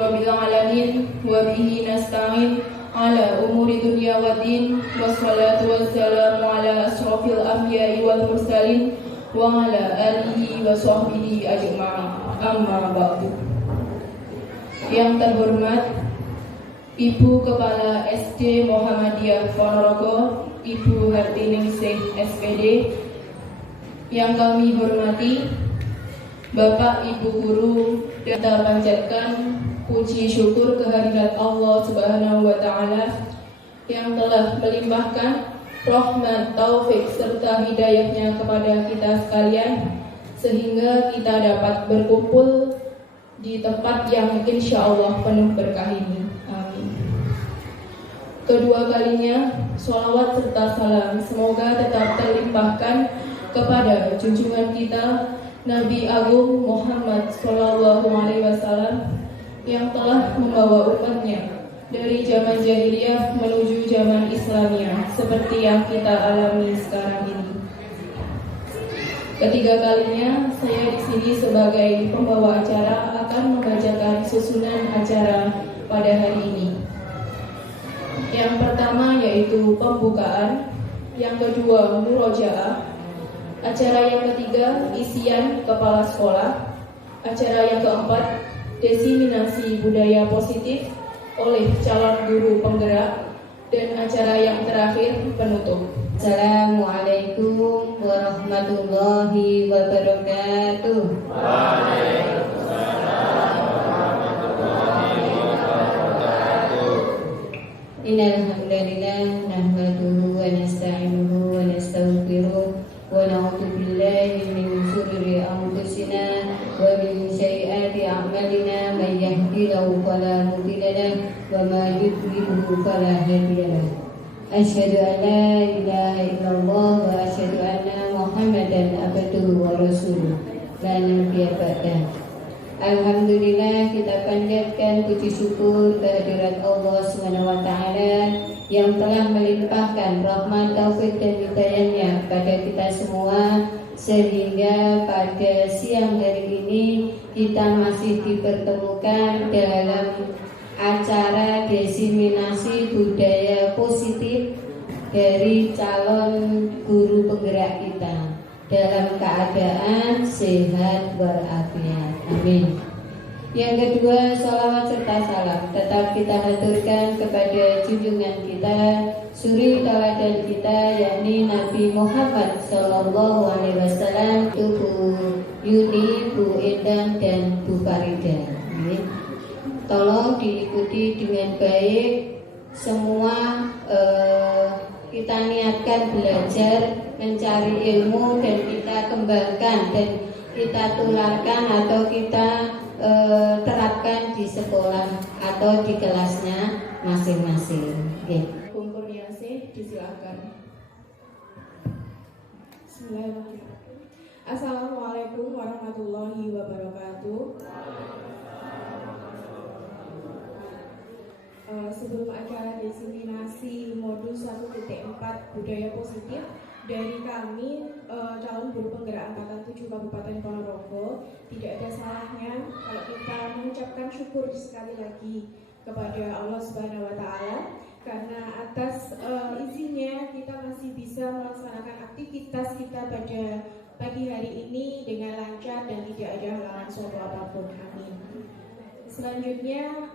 Rabbil alamin wa bihi nasta'in ala umuri dunya waddin wassalatu wassalamu ala asrofil anbiya'i wal mursalin wa ala alihi wa sahbihi ajma'in. Amma ba'du. Yang terhormat Ibu Kepala SD Muhammadiyah Ponorogo, Ibu Hartiningsih SPD. Yang kami hormati Bapak Ibu Guru, dan kita panjatkan puji syukur kehadirat Allah Subhanahu wa Ta'ala yang telah melimpahkan rahmat, taufik serta hidayahnya kepada kita sekalian sehingga kita dapat berkumpul di tempat yang insya Allah penuh berkah ini. Amin. Kedua kalinya sholawat serta salam semoga tetap terlimpahkan kepada junjungan kita Nabi Agung Muhammad SAW yang telah membawa umatnya dari zaman jahiliyah menuju zaman Islamiyah seperti yang kita alami sekarang ini. Ketiga kalinya saya di sini sebagai pembawa acara akan membacakan susunan acara pada hari ini. Yang pertama yaitu pembukaan, yang kedua murojaah, acara yang ketiga isian kepala sekolah, acara yang keempat diseminasi budaya positif oleh calon guru penggerak, dan acara yang terakhir penutup. Assalamualaikum warahmatullahi wabarakatuh. Waalaikumsalam warahmatullahi wabarakatuh. Innal hamdalillah nahmaduhu wa nasta'inuhu wa nastaghfiruh wa na'udzu billahi min shururi anfusina wa min sayyiati a'malina may yahdihillahu fala mudilla lahu wa may yudlilhu fala hadiya lahu. Asyhadu an la ilaha illallah wa asyhadu anna Muhammadan abduhu wa rasuluh la nabiyya ba'dah. Alhamdulillah, kita panjatkan puji syukur kehadirat Allah SWT yang telah melimpahkan rahmat, taufik dan hidayahnya kepada kita semua, sehingga pada siang hari ini kita masih dipertemukan dalam acara diseminasi budaya positif dari calon guru penggerak kita dalam keadaan sehat walafiat. Amin. Yang kedua, salawat serta salam tetap kita haturkan kepada junjungan kita, suri tauladan kita, yakni Nabi Muhammad Sallallahu Alaihi Wasallam, Bu Yuni, Bu Endang, dan Bu Farida. Amin. Tolong diikuti dengan baik semua. Kita niatkan belajar, mencari ilmu, dan kita kembangkan dan kita tularkan atau kita terapkan di sekolah atau di kelasnya masing-masing. Bung Kurniasih, disilakan. Bismillahirrahmanirrahim. Assalamualaikum warahmatullahi wabarakatuh. Sebelum acara diseminasi modul 1.4 budaya positif dari kami calon guru penggerak angkatan 7 Kabupaten Ponorogo, tidak ada salahnya kalau kita mengucapkan syukur sekali lagi kepada Allah Subhanahu wa Ta'ala, karena atas izinnya kita masih bisa melaksanakan aktivitas kita pada pagi hari ini dengan lancar dan tidak ada halangan suatu apapun. Amin. Selanjutnya,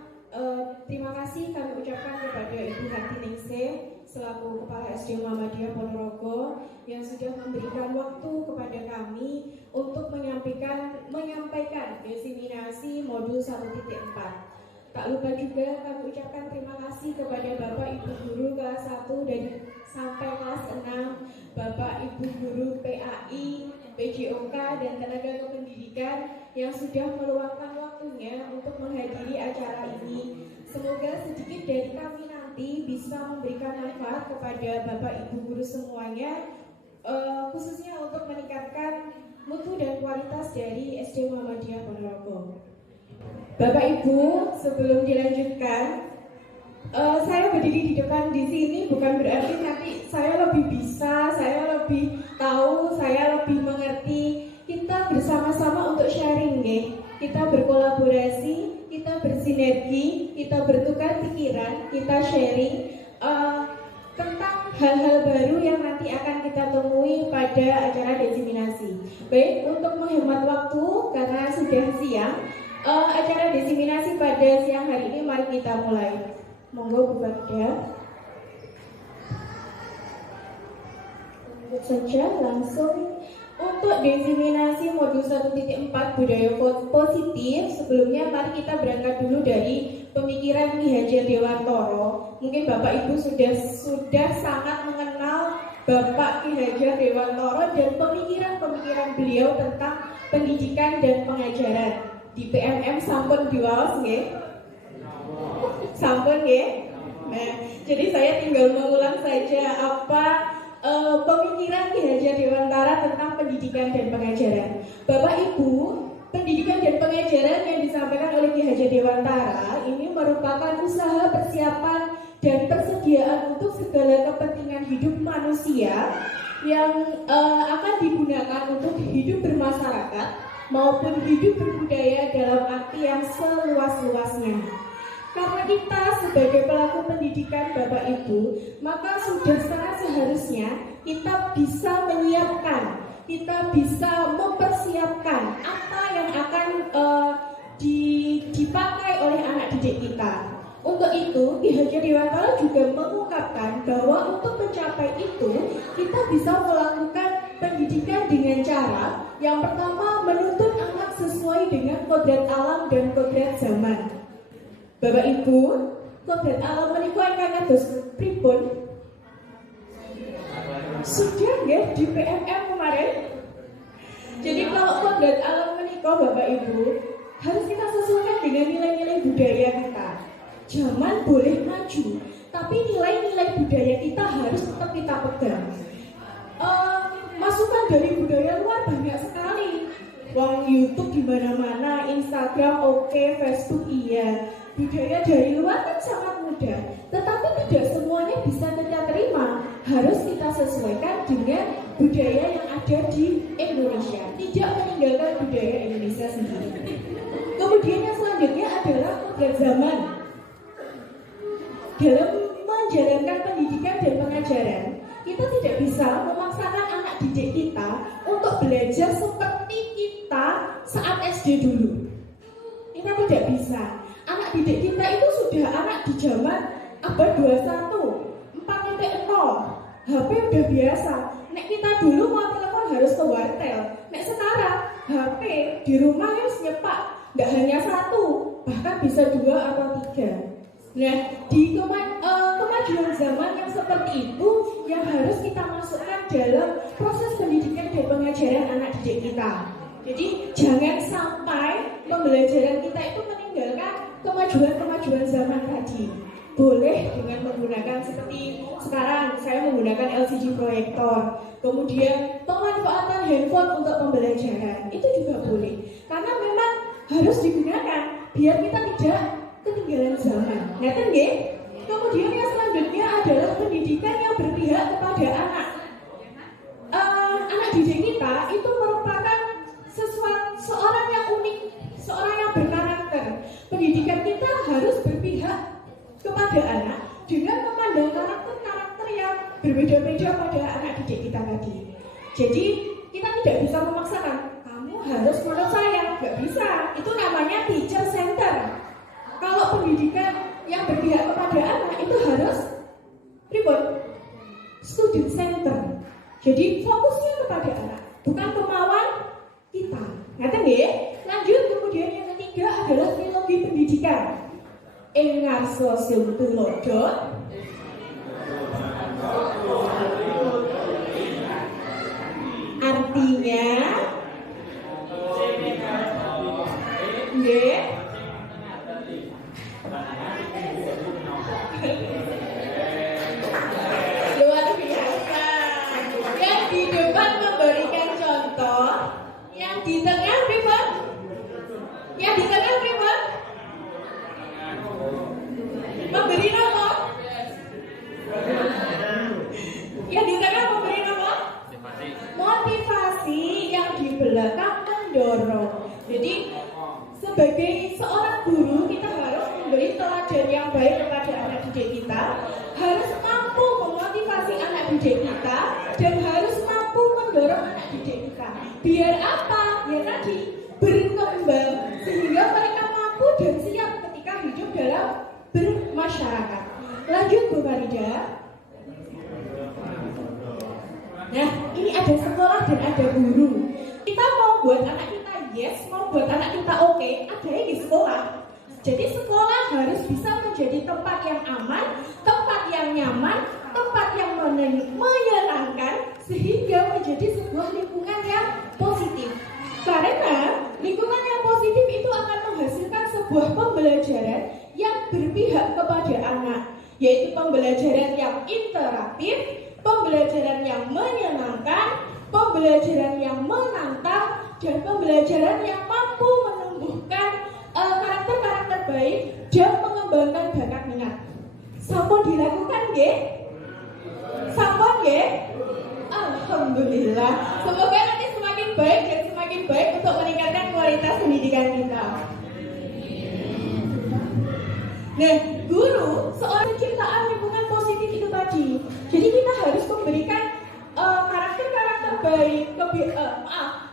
terima kasih kami ucapkan kepada Ibu Hati Ningsih selaku Kepala SD Muhammadiyah Ponorogo yang sudah memberikan waktu kepada kami untuk menyampaikan diseminasi modul 1.4. Tak lupa juga kami ucapkan terima kasih kepada Bapak Ibu Guru kelas 1 dan sampai kelas 6, Bapak Ibu Guru PAI, PJOK, dan tenaga kependidikan yang sudah meluangkan waktunya untuk menghadiri acara ini. Semoga sedikit dari kami nanti bisa memberikan manfaat kepada Bapak Ibu Guru semuanya, khususnya untuk meningkatkan mutu dan kualitas dari SD Muhammadiyah Ponorogo. Bapak Ibu, sebelum dilanjutkan, saya berdiri di depan di sini bukan berarti nanti saya lebih bisa, saya lebih tahu, saya lebih mengerti. Kita bersama-sama untuk sharing, kita berkolaborasi, kita bersinergi, kita bertukar pikiran, kita sharing tentang hal-hal baru yang nanti akan kita temui pada acara diseminasi. Baik, untuk menghemat waktu karena sudah siang, acara diseminasi pada siang hari ini mari kita mulai. Monggo Bu Farida. Lanjut saja langsung untuk diseminasi modul 1.4 budaya positif. Sebelumnya mari kita berangkat dulu dari pemikiran Ki Hajar Dewantoro. Mungkin Bapak Ibu sudah sangat mengenal Bapak Ki Hajar Dewantoro dan pemikiran beliau tentang pendidikan dan pengajaran. Di PMM sampun diwaos nggih? Sampun nggih? Nah, jadi saya tinggal mengulang saja apa pemikiran Ki Hajar Dewantara tentang pendidikan dan pengajaran. Bapak Ibu, pendidikan dan pengajaran yang disampaikan oleh Ki Hajar Dewantara ini merupakan usaha persiapan dan persediaan untuk segala kepentingan hidup manusia yang akan digunakan untuk hidup bermasyarakat maupun hidup berbudaya dalam arti yang seluas-luasnya. Karena kita sebagai pelaku pendidikan Bapak Ibu, maka sudah sangat seharusnya kita bisa menyiapkan, kita bisa mempersiapkan apa yang akan dipakai oleh anak didik kita. Untuk itu, Ki Hajar Dewantara juga mengungkapkan bahwa untuk mencapai itu, kita bisa melakukan pendidikan dengan cara yang pertama menuntut anak sesuai dengan kodrat alam dan kodrat zaman. Bapak Ibu, kodrat alam menika ingkang kados pripun? Sudah nggih di PMM kemarin. Jadi kalau kodrat alam menika Bapak Ibu harus kita sesuaikan dengan nilai-nilai budaya kita. Zaman boleh maju, tapi nilai-nilai budaya kita harus tetap kita pegang. Masukan dari budaya luar banyak sekali. Wong YouTube di mana-mana, Instagram oke, Facebook iya. Budaya dari luar kan sangat mudah, tetapi tidak semuanya bisa kita terima. Harus kita sesuaikan dengan budaya yang ada di Indonesia, tidak meninggalkan budaya Indonesia sendiri. Kemudian yang selanjutnya adalah kodrat zaman. Dalam menjalankan pendidikan dan pengajaran, kita tidak bisa memaksakan anak didik kita untuk belajar seperti kita saat SD dulu. Kita tidak bisa. Anak didik kita itu sudah anak di zaman abad 21, 4.0, HP udah biasa. Nek kita dulu mau telepon harus ke wartel. Nek sekarang HP di rumah harus nyepak, nggak hanya satu, bahkan bisa 2 atau 3. Nah, di kemajuan zaman yang seperti itu yang harus kita masukkan dalam proses pendidikan dan pengajaran anak didik kita. Jadi jangan sampai pembelajaran kita itu meninggalkan kemajuan zaman tadi. Boleh dengan menggunakan seperti sekarang saya menggunakan LCD proyektor, kemudian pemanfaatan handphone untuk pembelajaran itu juga boleh, karena memang harus digunakan biar kita tidak ketinggalan zaman. Ngerti nggih? Kemudian yang selanjutnya adalah pendidikan yang berpihak kepada anak. Anak didik kita itu merupakan seorang yang unik, seorang yang berkarakter. Pendidikan kita harus berpihak kepada anak dengan memandang karakter-karakter yang berbeda-beda pada anak didik kita tadi. Jadi kita tidak bisa memaksakan kamu harus menurut saya, nggak bisa. Itu namanya teacher center. Kalau pendidikan yang berpihak kepada anak itu harus student center. Jadi fokusnya kepada anak, bukan kemauan kita. Ngerti nggih? Lanjut, kemudian yang ketiga adalah teologi pendidikan. Ing ngarsa sing tulodo artinya nggih luar biasa. Yang di depan memberikan contoh, yang di tengah pripun? Yang di tengah pripun? Memberi nama. Yang di tengah memberi nama motivasi, yang di belakang mendorong. Jadi sebagai seorang guru kita harus memberi teladan yang baik kepada anak didik kita, harus mampu memotivasi anak didik kita, dan harus mampu mendorong anak didik kita. Biar apa? Ya tadi berkembang sehingga mereka mampu dan siap ketika hidup dalam bermasyarakat. Lanjut Bu Farida. Nah, ini ada sekolah dan ada guru. Kita mau buat anak kita yes, mau buat anak kita oke, ada di sekolah. Jadi sekolah harus bisa menjadi tempat yang aman, tempat yang nyaman, tempat yang menyenangkan, sehingga menjadi sebuah lingkungan yang positif. Karena lingkungan yang positif itu akan menghasilkan sebuah pembelajaran yang berpihak kepada anak, yaitu pembelajaran yang interaktif, pembelajaran yang menyenangkan, pembelajaran yang menantang, dan pembelajaran yang mampu menumbuhkan karakter-karakter baik dan mengembangkan bakat minat. Sampun dilakukan nggih? Sampun nggih? Alhamdulillah. Semoga nanti semakin baik dan semakin baik untuk meningkatkan kualitas pendidikan kita. Nah, guru seorang penciptaan lingkungan positif itu tadi. Jadi kita harus memberikan karakter-karakter baik,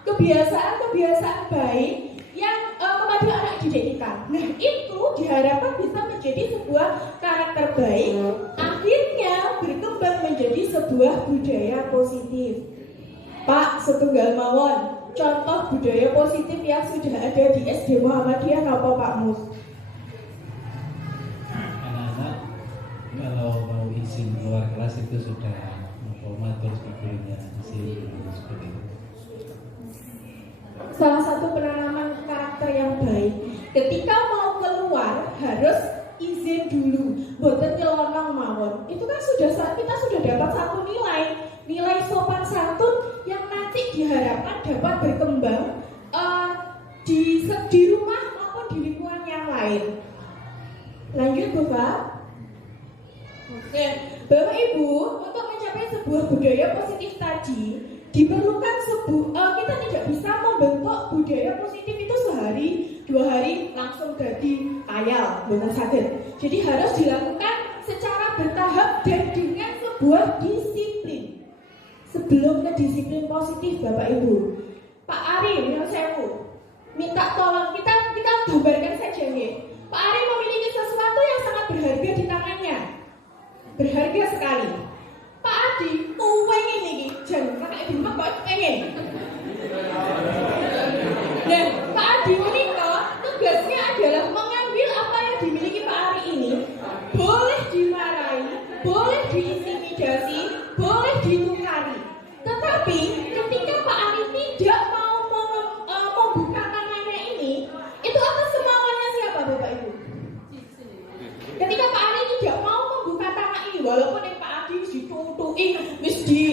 kebiasaan-kebiasaan baik yang kepada anak didik kita. Nah, itu diharapkan bisa menjadi sebuah karakter baik, akhirnya berkembang menjadi sebuah budaya positif. Pak, setunggal mawon contoh budaya positif yang sudah ada di SD Muhammadiyah apa Pak Mus? Anak-anak kalau mau izin keluar kelas itu sudah mengatur gurunya izin seperti itu. Salah satu penanaman karakter yang baik, ketika mau keluar harus izin dulu, boten nyelonong mawon. Itu kan kita sudah dapat satu nilai sopan santun yang nanti diharapkan dapat berkembang di rumah maupun di lingkungan yang lain. Lanjut Bapak. Oke, Bapak Ibu, untuk mencapai sebuah budaya positif tadi diperlukan kita tidak bisa membentuk budaya positif itu sehari 2 hari langsung jadi ayal, bukan sakit. Jadi harus dilakukan secara bertahap dan dengan sebuah disiplin. Sebelum ke disiplin positif Bapak Ibu, Pak Ari yang sewu minta tolong kita gambarkan saja nih. Pak Ari memiliki sesuatu yang sangat berharga di tangannya, berharga sekali. Pak Adi pengen nih, jangan kakak ibu kok pengen. Dan Pak Adi menikah, tugasnya adalah mengambil apa yang dimiliki Pak Ari ini. Boleh dimarahi, boleh diintimidasi, boleh ditukari. Tetapi ketika Pak Ari tidak mau membuka tangannya ini, itu atas semauannya siapa Bapak Ibu? Ketika Pak Ari tidak mau membuka tangan ini, walaupun yang Pak Adi ditutuki, wis di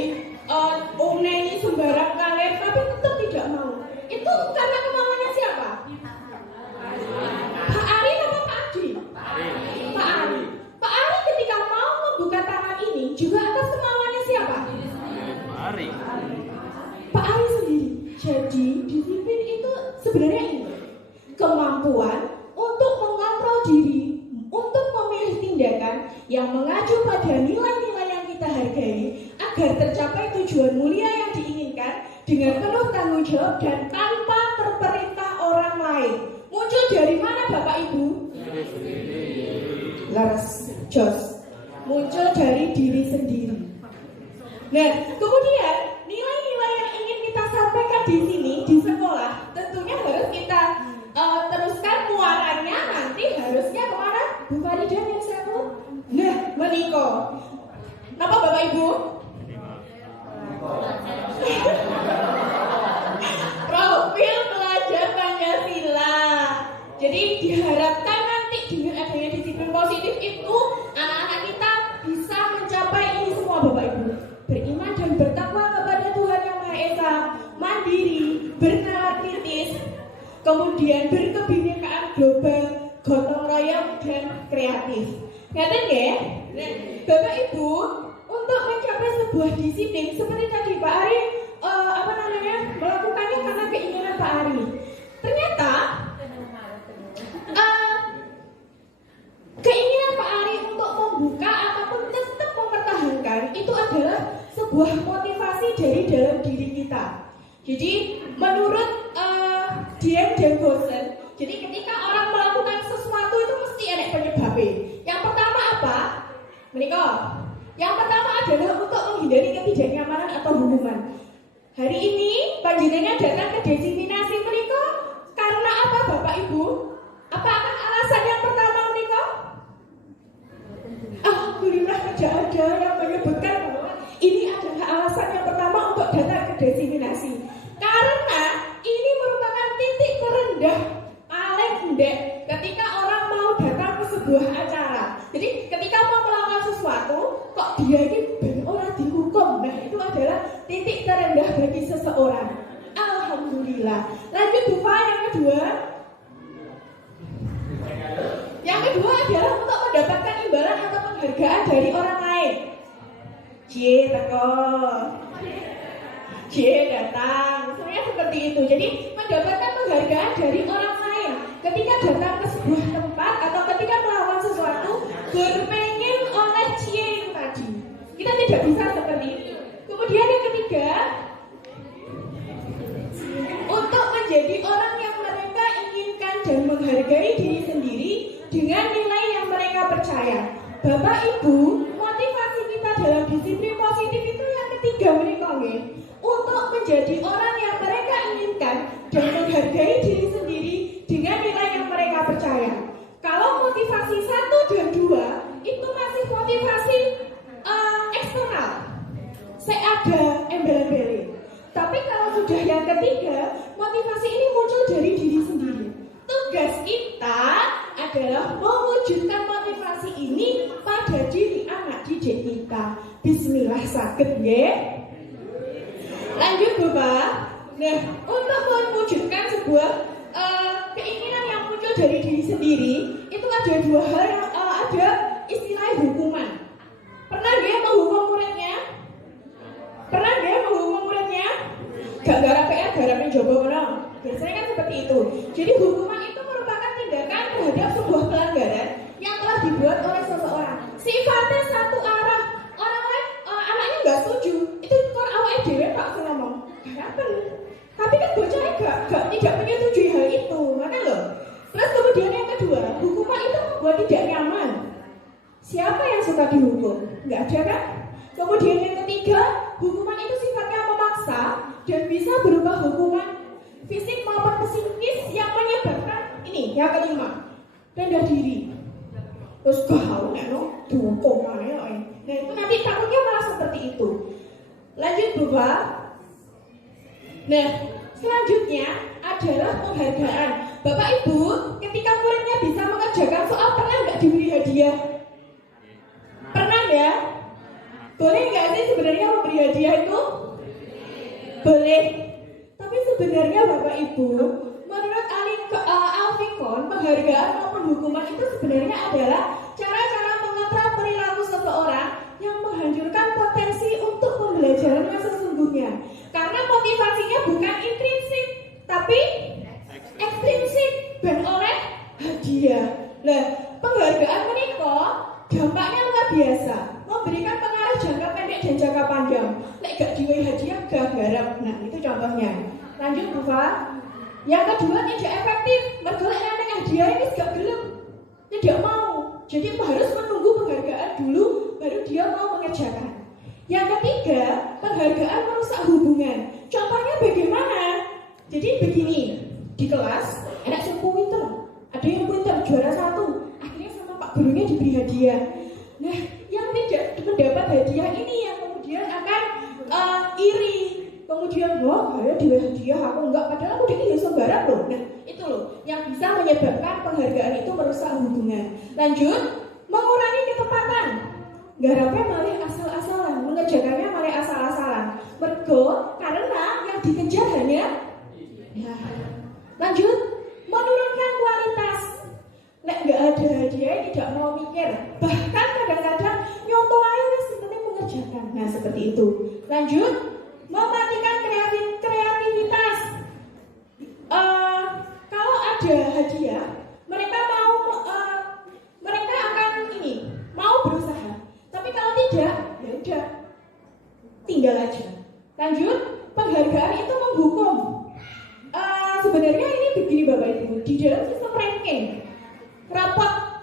omneni sembarang kalian, tapi tetap tidak mau. Itu karena kemauannya siapa? Pak Ari atau Pak Adi? Pak Ari. Pak Ari ketika mau membuka tangan ini juga atas kemauannya siapa? Pak Ari sendiri. Jadi disiplin itu sebenarnya ini kemampuan untuk mengontrol diri, untuk memilih tindakan yang mengacu pada nilai-nilai yang kita hargai agar tercapai tujuan mulia yang diinginkan dengan penuh tanggung jawab dan tanpa terperintah orang lain. Muncul dari mana Bapak Ibu? Laras Jos. Muncul dari diri sendiri. Nah, kemudian nilai-nilai yang ingin kita sampaikan di sini di sekolah tentunya harus kita teruskan muaranya nanti harusnya kemana? Bu Farida yang satu. Nah, meniko. Kenapa Bapak Ibu? Profil pelajar Pancasila. Jadi diharapkan nanti dengan adanya disiplin positif itu anak-anak kita bisa mencapai ini semua Bapak Ibu. Beriman dan bertakwa kepada Tuhan Yang Maha Esa, mandiri, bernalar kritis, kemudian berkebinekaan global, gotong royong dan kreatif. Ngerti nggih? Bapak Ibu, untuk mencapai sebuah disiplin seperti tadi Pak Ari melakukannya karena keinginan Pak Ari. Ternyata keinginan Pak Ari untuk membuka ataupun tetap mempertahankan itu adalah sebuah motivasi dari dalam diri kita. Jadi menurut Dian dan Gosen, jadi ketika orang melakukan sesuatu itu mesti ada penyebabnya. Yang pertama apa? Menikah. Yang pertama adalah untuk menghindari ketidaknyamanan atau hukuman. Hari ini panjenengan datang ke desiminasi menikah karena apa Bapak Ibu? Apakah alasan yang pertama menikah? Alhamdulillah tidak ada yang menyebutkan bahwa ini adalah alasan yang pertama untuk datang ke desiminasi. Karena ini merupakan titik terendah paling rendah ketika orang mau datang ke sebuah acara. Jadi ketika mau melakukan sesuatu, kok dia ini orang dihukum. Nah itu adalah titik terendah bagi seseorang. Alhamdulillah. Lanjut Bufa yang kedua. Yang kedua adalah untuk mendapatkan imbalan atau penghargaan dari orang lain. Cie teko, cie datang. Sebenarnya seperti itu. Jadi mendapatkan penghargaan dari orang lain ketika datang ke sebuah tempat atau ketika melakukan sesuatu berpengen oleh cie itu tadi. Kita tidak bisa seperti itu. Kemudian yang ketiga, untuk menjadi orang yang mereka inginkan dan menghargai diri sendiri dengan nilai yang mereka percaya. Bapak Ibu, motivasi kita dalam disiplin positif itu yang ketiga menikmati untuk menjadi orang yang mereka inginkan dan menghargai diri sendiri dengan nilai yang mereka percaya. Kalau motivasi 1 dan 2 itu masih motivasi eksternal, saya ada embel-embel. Tapi kalau sudah yang ketiga, motivasi ini muncul dari diri sendiri. Tugas kita adalah mewujudkan motivasi ini pada diri anak didik kita. Bismillah, sakit nggih. Lanjut Bapak. Nah, untuk mewujudkan sebuah sendiri itu ada dua hal yang ada istilah hukuman. Pernah dia menghukum muridnya? Pernah dia menghukum muridnya? Gak garap PR, garapnya coba menang. Biasanya kan seperti itu. Jadi hukuman itu merupakan tindakan terhadap sebuah pelanggaran yang telah dibuat oleh seseorang. Sifatnya satu arah. Orang lain, anaknya nggak setuju. Itu kor awalnya dewe pak ngomong. Garapan. Tapi kan bocahnya tidak menyetujui hal itu, mana loh? Terus kemudian yang kedua, hukuman itu membuat tidak nyaman. Siapa yang suka dihukum? Nggak ada kan? Kemudian yang ketiga, hukuman itu sifatnya memaksa dan bisa berupa hukuman fisik maupun psikis yang menyebabkan ini. Yang kelima, rendah diri. Terus kau neno dihukum mana? Nah itu nanti takutnya malah seperti itu. Lanjut Bapak. Nah, selanjutnya adalah penghargaan. Bapak Ibu, ketika muridnya bisa mengerjakan soal, pernah nggak diberi hadiah? Pernah ya? Boleh nggak sih sebenarnya memberi hadiah itu? Boleh. Tapi sebenarnya Bapak Ibu, menurut Alfikon, penghargaan maupun hukuman itu sebenarnya adalah cara-cara mengontrol perilaku seseorang yang menghancurkan potensi untuk pembelajaran yang sesungguhnya. Karena motivasinya bukan intrinsik, tapi ekstrinsik dan oleh hadiah. Nah, penghargaan menikah dampaknya luar biasa, memberikan pengaruh jangka pendek dan jangka panjang. Nek gak diwai hadiah, gak garap. Nah, itu contohnya. Lanjut, Bapak. Yang kedua, tidak efektif. Mergolek nang hadiah ini gak gelem. Tidak mau. Jadi harus menunggu penghargaan dulu, baru dia mau mengerjakan. Yang ketiga, penghargaan merusak hubungan. Contohnya bagaimana? Jadi begini, di kelas enak yang pinter, ada yang pinter juara 1, akhirnya sama pak gurunya diberi hadiah. Nah, yang tidak mendapat hadiah ini yang kemudian akan iri, kemudian wah saya diberi hadiah aku enggak, padahal aku ini bisa garap loh. Nah itu loh yang bisa menyebabkan penghargaan itu merusak hubungan. Lanjut, mengurangi ketepatan. Garapnya malah asal-asalan, mengerjakannya malah asal-asalan. Mergo karena yang dikejar hanya ya. Lanjut, menurunkan kualitas. Nek nggak ada hadiah tidak mau mikir, bahkan kadang-kadang nyontoh aja sebenarnya mengerjakan. Nah seperti itu. Lanjut, mematikan kreativitas. Kalau ada hadiah, mereka akan mau berusaha. Tapi kalau tidak, ya udah, tinggal aja. Lanjut, penghargaan itu menghukum. Sebenarnya ini begini Bapak Ibu, di dalam sistem ranking,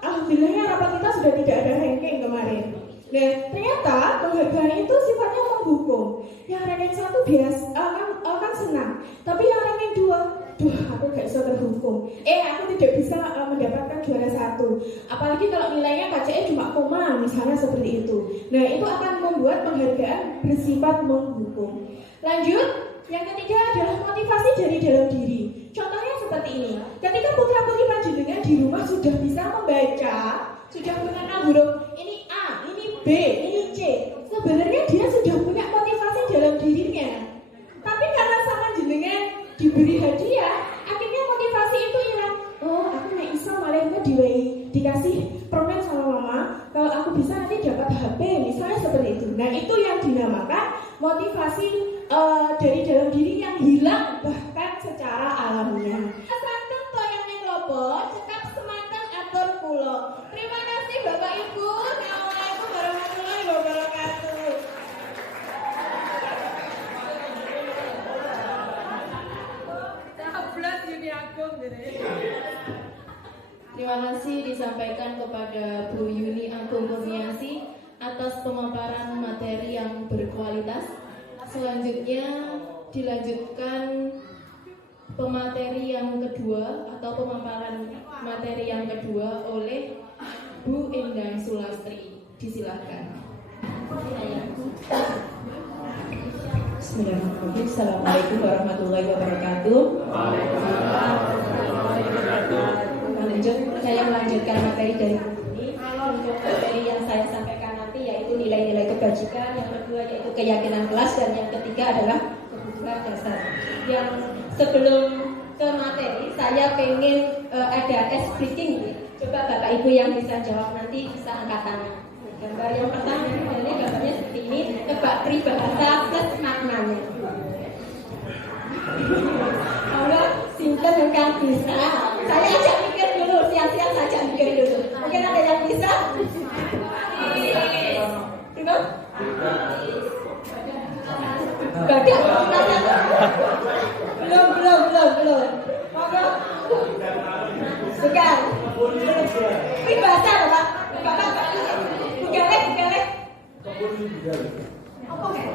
alhamdulillahnya rapat kita sudah tidak ada ranking kemarin. Nah, ternyata penghargaan itu sifatnya menghukum. Yang ranking 1 biasa akan senang, tapi yang ranking 2, aku gak bisa terhukum. Aku tidak bisa mendapatkan juara 1. Apalagi kalau nilainya KCE cuma koma, misalnya seperti itu. Nah, itu akan membuat penghargaan bersifat menghukum. Lanjut. Yang ketiga adalah motivasi dari dalam diri. Contohnya seperti ini. Ketika putra-putri panjenengan di rumah sudah bisa membaca, sudah mengenal huruf ini A, ini B, ini C. Sebenarnya dia sudah punya motivasi dalam dirinya. Tapi karena sama jenengan diberi hadiah, akhirnya motivasi itu hilang. Oh, aku nggak bisa malah itu dikasih permen sama mama. Kalau aku bisa nanti dapat HP, misalnya seperti itu. Nah, itu yang dinamakan motivasi dari dalam diri yang hilang bahkan secara alamiah. Santen toyang ning lobo, cekap semanten atur kula. Terima kasih Bapak Ibu. Assalamualaikum warahmatullahi wabarakatuh. Terima kasih disampaikan kepada Bu Yuni Agung Kurniasi atas pemaparan materi yang berkualitas. Selanjutnya dilanjutkan pemateri yang kedua atau pemaparan materi yang kedua oleh Bu Endang Sulastri. Disilakan. Bismillahirrahmanirrahim. Assalamualaikum warahmatullahi wabarakatuh. Saya melanjutkan materi dari ini. Untuk materi yang saya sampaikan nanti yaitu nilai-nilai kebajikan, yang kedua yaitu keyakinan kelas, dan yang ketiga adalah kebutuhan dasar. Yang sebelum ke materi, saya ingin ada ice breaking. Coba Bapak Ibu yang bisa jawab nanti bisa angkat tangan. Gambar yang pertama ini gambarnya seperti ini, tebak peribahasa plus maknanya. Kalau simpen bukan bisa. Saya ajak mikir dulu, siap-siap saja mikir dulu. Mungkin ada yang bisa? Belum? Badak, belum. Monggo. Bukan. Peribahasa Bapak. Bukan. Apa ya?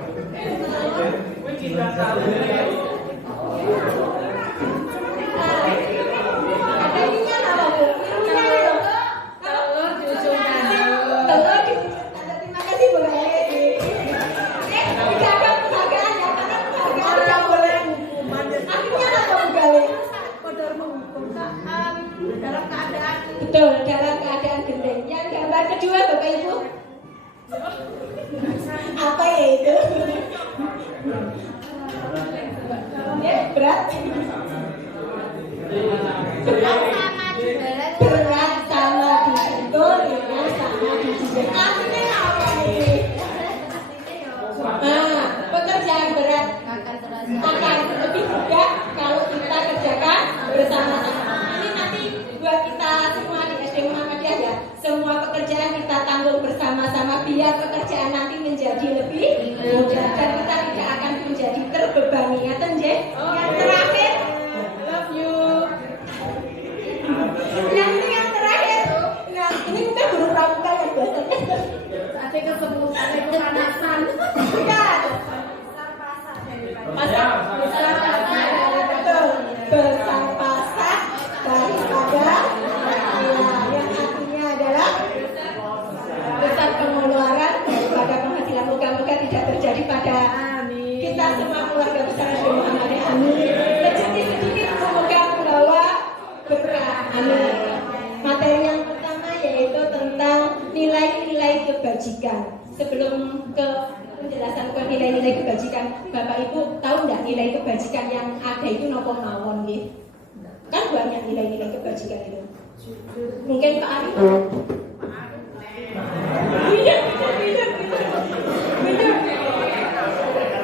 Ada ininya apa Bu? Telur di ujung tanduk. Terima kasih Bu Gale. Jaga penghargaan ya, karena penghargaan tidak boleh. Akhirnya apa Bu Gale? Dalam keadaan. Betul, dalam keadaan gendeng. Yang gambar kedua Bapak Ibu. Apa ya itu? Ya, berat sama disentuh dengan sama dijilat. Artinya apa ini? Pekerjaan berat akan lebih mudah kalau kita kerjakan bersama-sama. Ini nanti buat kita semua di SD Muhammadiyah ya. Semua pekerjaan kita tanggung bersama-sama biar pekerjaan nanti menjadi lebih mudah dan kita tidak akan menjadi terbebani. Ya, Tenje. Yang terakhir, love you. Yang terakhir, nah ini kita guru pramuka yang biasanya ada kesemutan, ada kepanasan. Bukan. Besar pasak daripada yang artinya adalah besar pengeluaran daripada penghasilan. Moga-moga tidak terjadi pada kita semua keluarga besar Muhammadiyah. Amin. Sedikit semoga membawa berkah. Amin. Materi yang pertama yaitu tentang nilai-nilai kebajikan. Sebelum ke penjelasan ke nilai-nilai kebajikan, Bapak Ibu tahu nggak nilai kebajikan yang ada itu nopo mawon nggih? Kan banyak nilai-nilai kebajikan itu. Mungkin Pak Ari.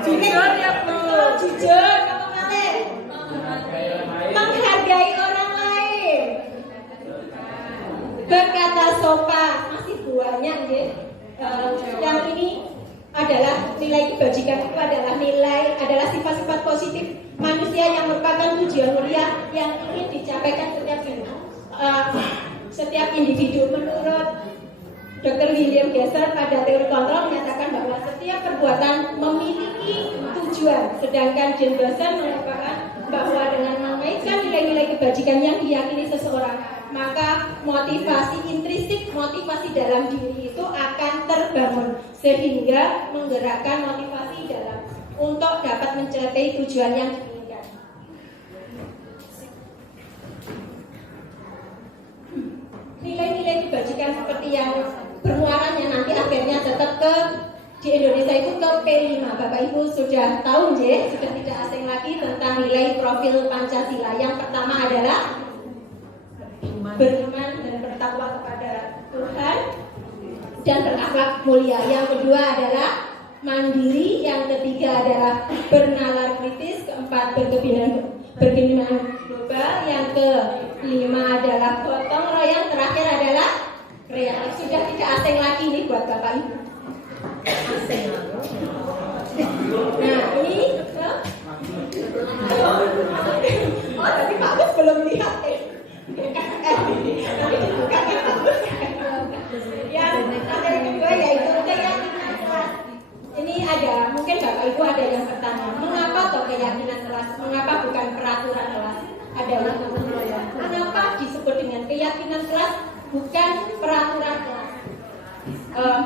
Jujur ya Bu. Jujur, kamu malih. Menghargai orang lain. Berkata sopan, masih banyak nggih. Yang ini adalah nilai kebajikan itu adalah sifat-sifat positif manusia yang merupakan tujuan mulia yang ingin dicapaikan setiap individu. Menurut Dr. William Gesser pada teori kontrol menyatakan bahwa setiap perbuatan memiliki tujuan, sedangkan Jane Dawson mengatakan bahwa dengan mengaitkan nilai-nilai kebajikan yang diyakini seseorang, maka motivasi intrinsik, motivasi dalam diri itu akan terbangun sehingga menggerakkan motivasi dalam untuk dapat mencapai tujuan yang diinginkan. Nilai-nilai kebajikan seperti yang bermuaranya nanti akhirnya tetap di Indonesia itu ke P5. Bapak Ibu sudah tahu nggih, sudah tidak asing lagi tentang nilai profil Pancasila. Yang pertama adalah beriman dan bertakwa kepada Tuhan dan berakhlak mulia. Yang kedua adalah mandiri, yang ketiga adalah bernalar kritis, keempat berkebinaan global, yang kelima adalah gotong royong, terakhir adalah kreatif. Sudah tidak asing lagi nih buat Bapak Ibu. Asing. Nah ini tapi Pak Bus belum lihat nanti dibuka kan Pak Bus. Yang materi kedua yaitu keyakinan kelas. Ini ada, mungkin Bapak Ibu ada yang pertama, mengapa toh keyakinan kelas? Mengapa bukan peraturan kelas? Ada yang kenapa disebut dengan keyakinan kelas bukan peraturan kelas?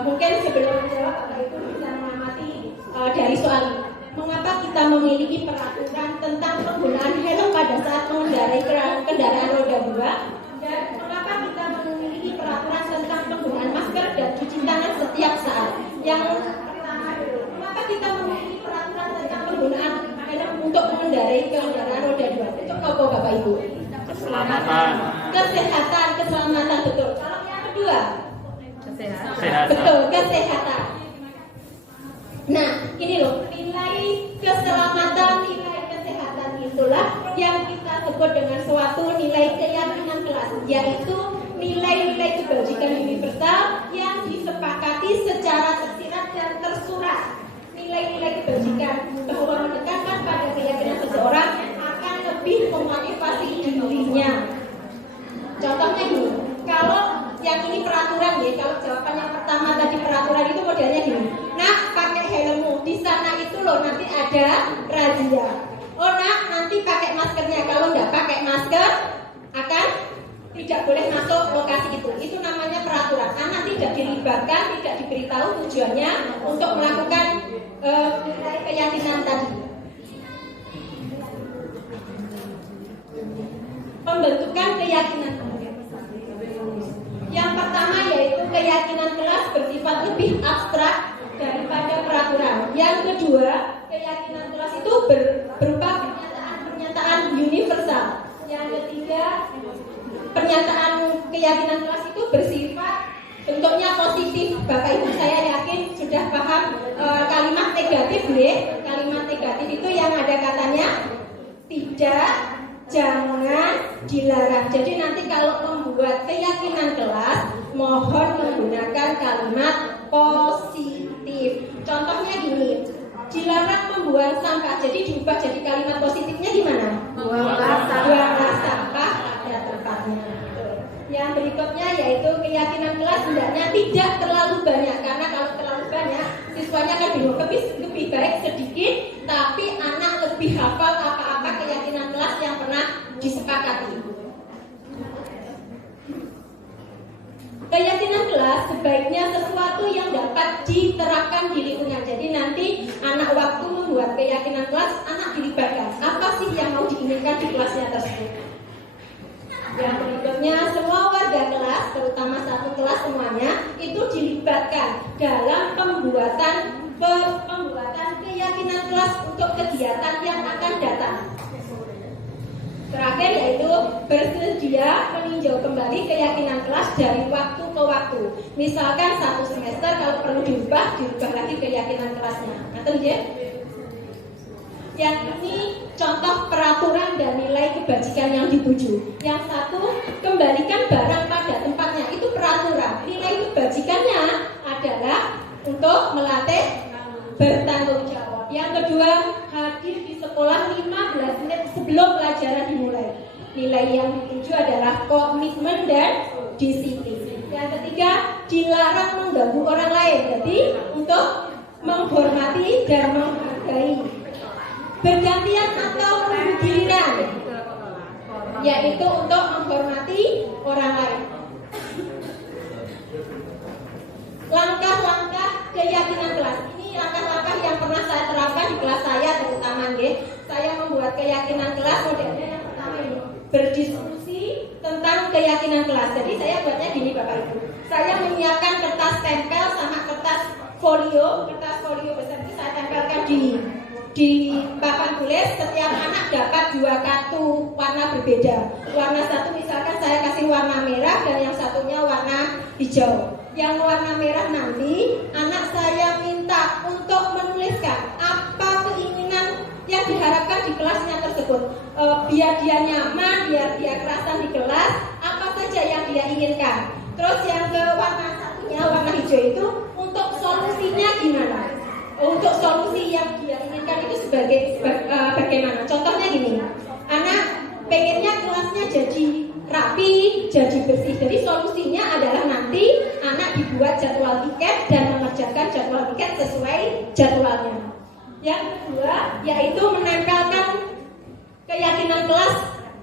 Mungkin sebelum menjawab Bapak Ibu bisa mengamati dari soal ini. Mengapa kita memiliki peraturan tentang penggunaan helm pada saat mengendarai kendaraan roda 2? Dan mengapa kita memiliki peraturan tentang penggunaan masker dan cuci tangan setiap saat? Yang pertama dulu, mengapa kita memiliki peraturan tentang penggunaan helm untuk mengendarai kendaraan roda 2? Itu apa Bapak Ibu? Keselamatan. Betul, kesehatan. Nah, ini loh, nilai keselamatan, nilai kesehatan itulah yang kita sebut dengan suatu nilai keyakinan kelas, yaitu nilai-nilai kebajikan universal yang disepakati secara tersirat dan tersurat. Nilai-nilai kebajikan bahwa menekankan pada keyakinan seseorang akan lebih memotivasi dirinya. Contohnya gini, kalau yang ini peraturan ya, kalau jawaban yang pertama tadi peraturan itu modelnya gini. Nak, pakai helmmu, di sana itu loh nanti ada razia. Oh nak, nanti pakai maskernya, kalau nggak pakai masker akan tidak boleh masuk lokasi itu. Itu namanya peraturan. Anak tidak dilibatkan, tidak diberitahu tujuannya untuk melakukan nilai keyakinan tadi. Pembentukan keyakinan. Yang pertama yaitu keyakinan kelas bersifat lebih abstrak daripada peraturan. Yang kedua, keyakinan kelas itu berupa pernyataan universal. Yang ketiga, pernyataan keyakinan kelas itu bersifat bentuknya positif. Bapak Ibu saya yakin sudah paham kalimat negatif ya. Kalimat negatif itu yang ada katanya tidak, jangan, dilarang. Jadi nanti kalau membuat keyakinan kelas, mohon menggunakan kalimat positif. Contohnya gini, dilarang membuang sampah. Jadi diubah jadi kalimat positifnya gimana? Buanglah sampah pada tempatnya. Yang berikutnya yaitu keyakinan kelas hendaknya tidak terlalu banyak, karena kalau terlalu banyak siswanya akan bingung. Lebih baik sedikit tapi anak lebih hafal apa-apa keyakinan kelas yang pernah disepakati. Keyakinan kelas sebaiknya sesuatu yang dapat diterapkan di lingkungan. Jadi nanti anak waktu membuat keyakinan kelas, anak dilibatkan. Apa sih yang mau diinginkan di kelasnya tersebut? Yang berikutnya, semua warga kelas, terutama satu kelas semuanya, itu dilibatkan dalam pembuatan keyakinan kelas untuk kegiatan yang akan datang. Terakhir yaitu bersedia meninjau kembali keyakinan kelas dari waktu ke waktu. Misalkan satu semester kalau perlu diubah lagi keyakinan kelasnya. Ngerti ya? Yang ini contoh peraturan dan nilai kebajikan yang dituju. Yang satu, kembalikan barang pada tempatnya. Itu peraturan. Nilai kebajikannya adalah untuk melatih bertanggung jawab. Yang kedua, hadir di sekolah 15 menit sebelum pelajaran dimulai. Nilai yang dituju adalah komitmen dan disiplin. Yang ketiga, dilarang mengganggu orang lain. Jadi untuk menghormati dan menghargai. Bergantian atau menunggu giliran, yaitu untuk menghormati orang lain. Langkah-langkah keyakinan kelas. Ini langkah-langkah yang pernah saya terapkan di kelas saya, terutama nggih. Saya membuat keyakinan kelas modelnya yang pertama ini berdiskusi tentang keyakinan kelas. Jadi saya buatnya gini Bapak Ibu. Saya menyiapkan kertas tempel sama kertas folio besar itu saya tempelkan di papan tulis. Setiap anak dapat 2 kartu warna berbeda. Warna satu misalkan saya kasih warna merah dan yang satunya warna hijau. Yang warna merah nanti anak saya minta untuk menuliskan apa keinginan yang diharapkan di kelasnya tersebut. Biar dia nyaman, biar dia kerasan di kelas, apa saja yang dia inginkan. Terus yang ke warna satunya, warna hijau itu untuk solusinya gimana? Untuk solusi yang dia inginkan itu bagaimana? Contohnya gini, anak pengennya kelasnya jadi rapi, jadi bersih. Jadi solusinya adalah nanti anak dibuat jadwal piket dan mengerjakan jadwal piket sesuai jadwalnya. Yang kedua yaitu menempelkan keyakinan kelas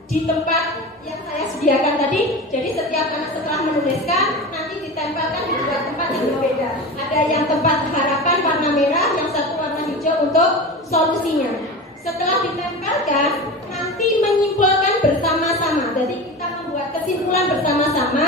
di tempat yang saya sediakan tadi. Jadi setiap anak setelah menuliskan nanti ditempelkan di 2 tempat yang berbeda. Ada yang tempat harapan warna merah, yang satu warna hijau untuk solusinya. Setelah ditempelkan, nanti menyimpulkan bersama-sama. Jadi kita membuat kesimpulan bersama-sama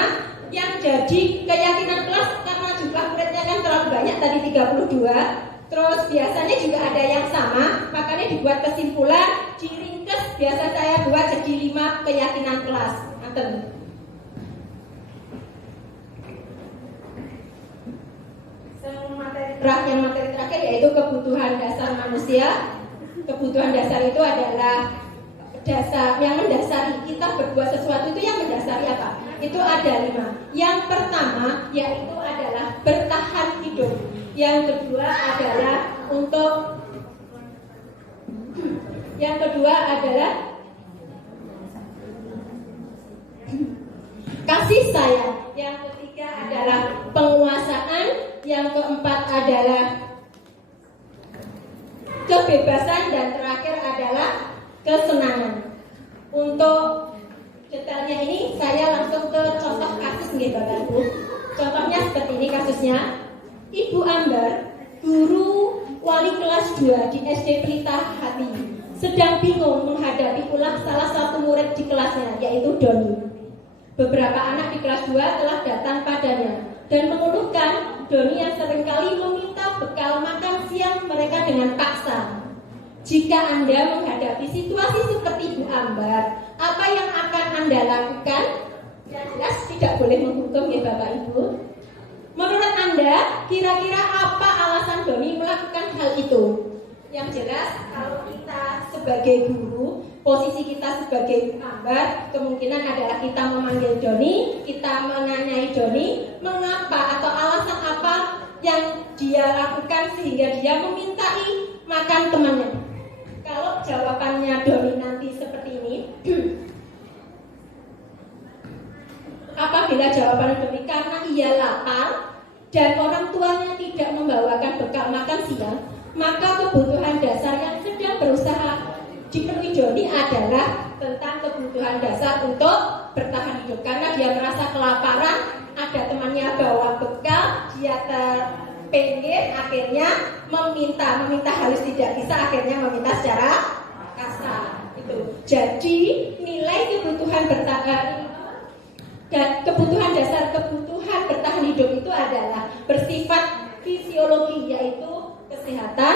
yang jadi keyakinan kelas karena jumlah muridnya kan terlalu banyak tadi 32. Terus biasanya juga ada yang sama, makanya dibuat kesimpulan, diringkes. Biasa saya buat jadi 5 keyakinan kelas. yang materi terakhir yaitu kebutuhan dasar manusia. Kebutuhan dasar itu adalah dasar yang mendasari kita berbuat sesuatu, itu yang mendasari apa? Itu ada 5. Yang pertama yaitu adalah bertahan hidup. Yang kedua adalah kasih sayang. Yang ketiga adalah penguasaan. Yang keempat adalah kebebasan, dan terakhir adalah kesenangan. Untuk detailnya ini saya langsung ke contoh kasus nih Bapak Ibu. Contohnya seperti ini kasusnya. Ibu Ambar, guru wali kelas 2 di SD Pelita Hati, sedang bingung menghadapi ulah salah satu murid di kelasnya, yaitu Doni. Beberapa anak di kelas 2 telah datang padanya dan mengeluhkan Doni yang seringkali meminta bekal makan siang mereka dengan paksa. Jika Anda menghadapi situasi seperti Bu Ambar, apa yang akan Anda lakukan? Yang jelas tidak boleh menghukum ya Bapak Ibu. Menurut Anda, kira-kira apa alasan Doni melakukan hal itu? Yang jelas, kalau kita sebagai guru, posisi kita sebagai Ambar, kemungkinan adalah kita memanggil Doni, kita menanyai Doni, mengapa atau alasan apa yang dia lakukan sehingga dia memintai makan temannya. Kalau jawabannya Doni nanti seperti ini, apabila jawabannya Doni karena ia lapar dan orang tuanya tidak membawakan bekal makan siang, maka kebutuhan dasar yang sedang berusaha dipenuhi Doni adalah tentang kebutuhan dasar untuk bertahan hidup. Karena dia merasa kelaparan, ada temannya bawa bekal, dia terpinggir, akhirnya meminta halus tidak bisa, akhirnya meminta secara kasar. Itu. Jadi nilai kebutuhan bertahan dan kebutuhan dasar kebutuhan bertahan hidup itu adalah bersifat fisiologi, yaitu kesehatan,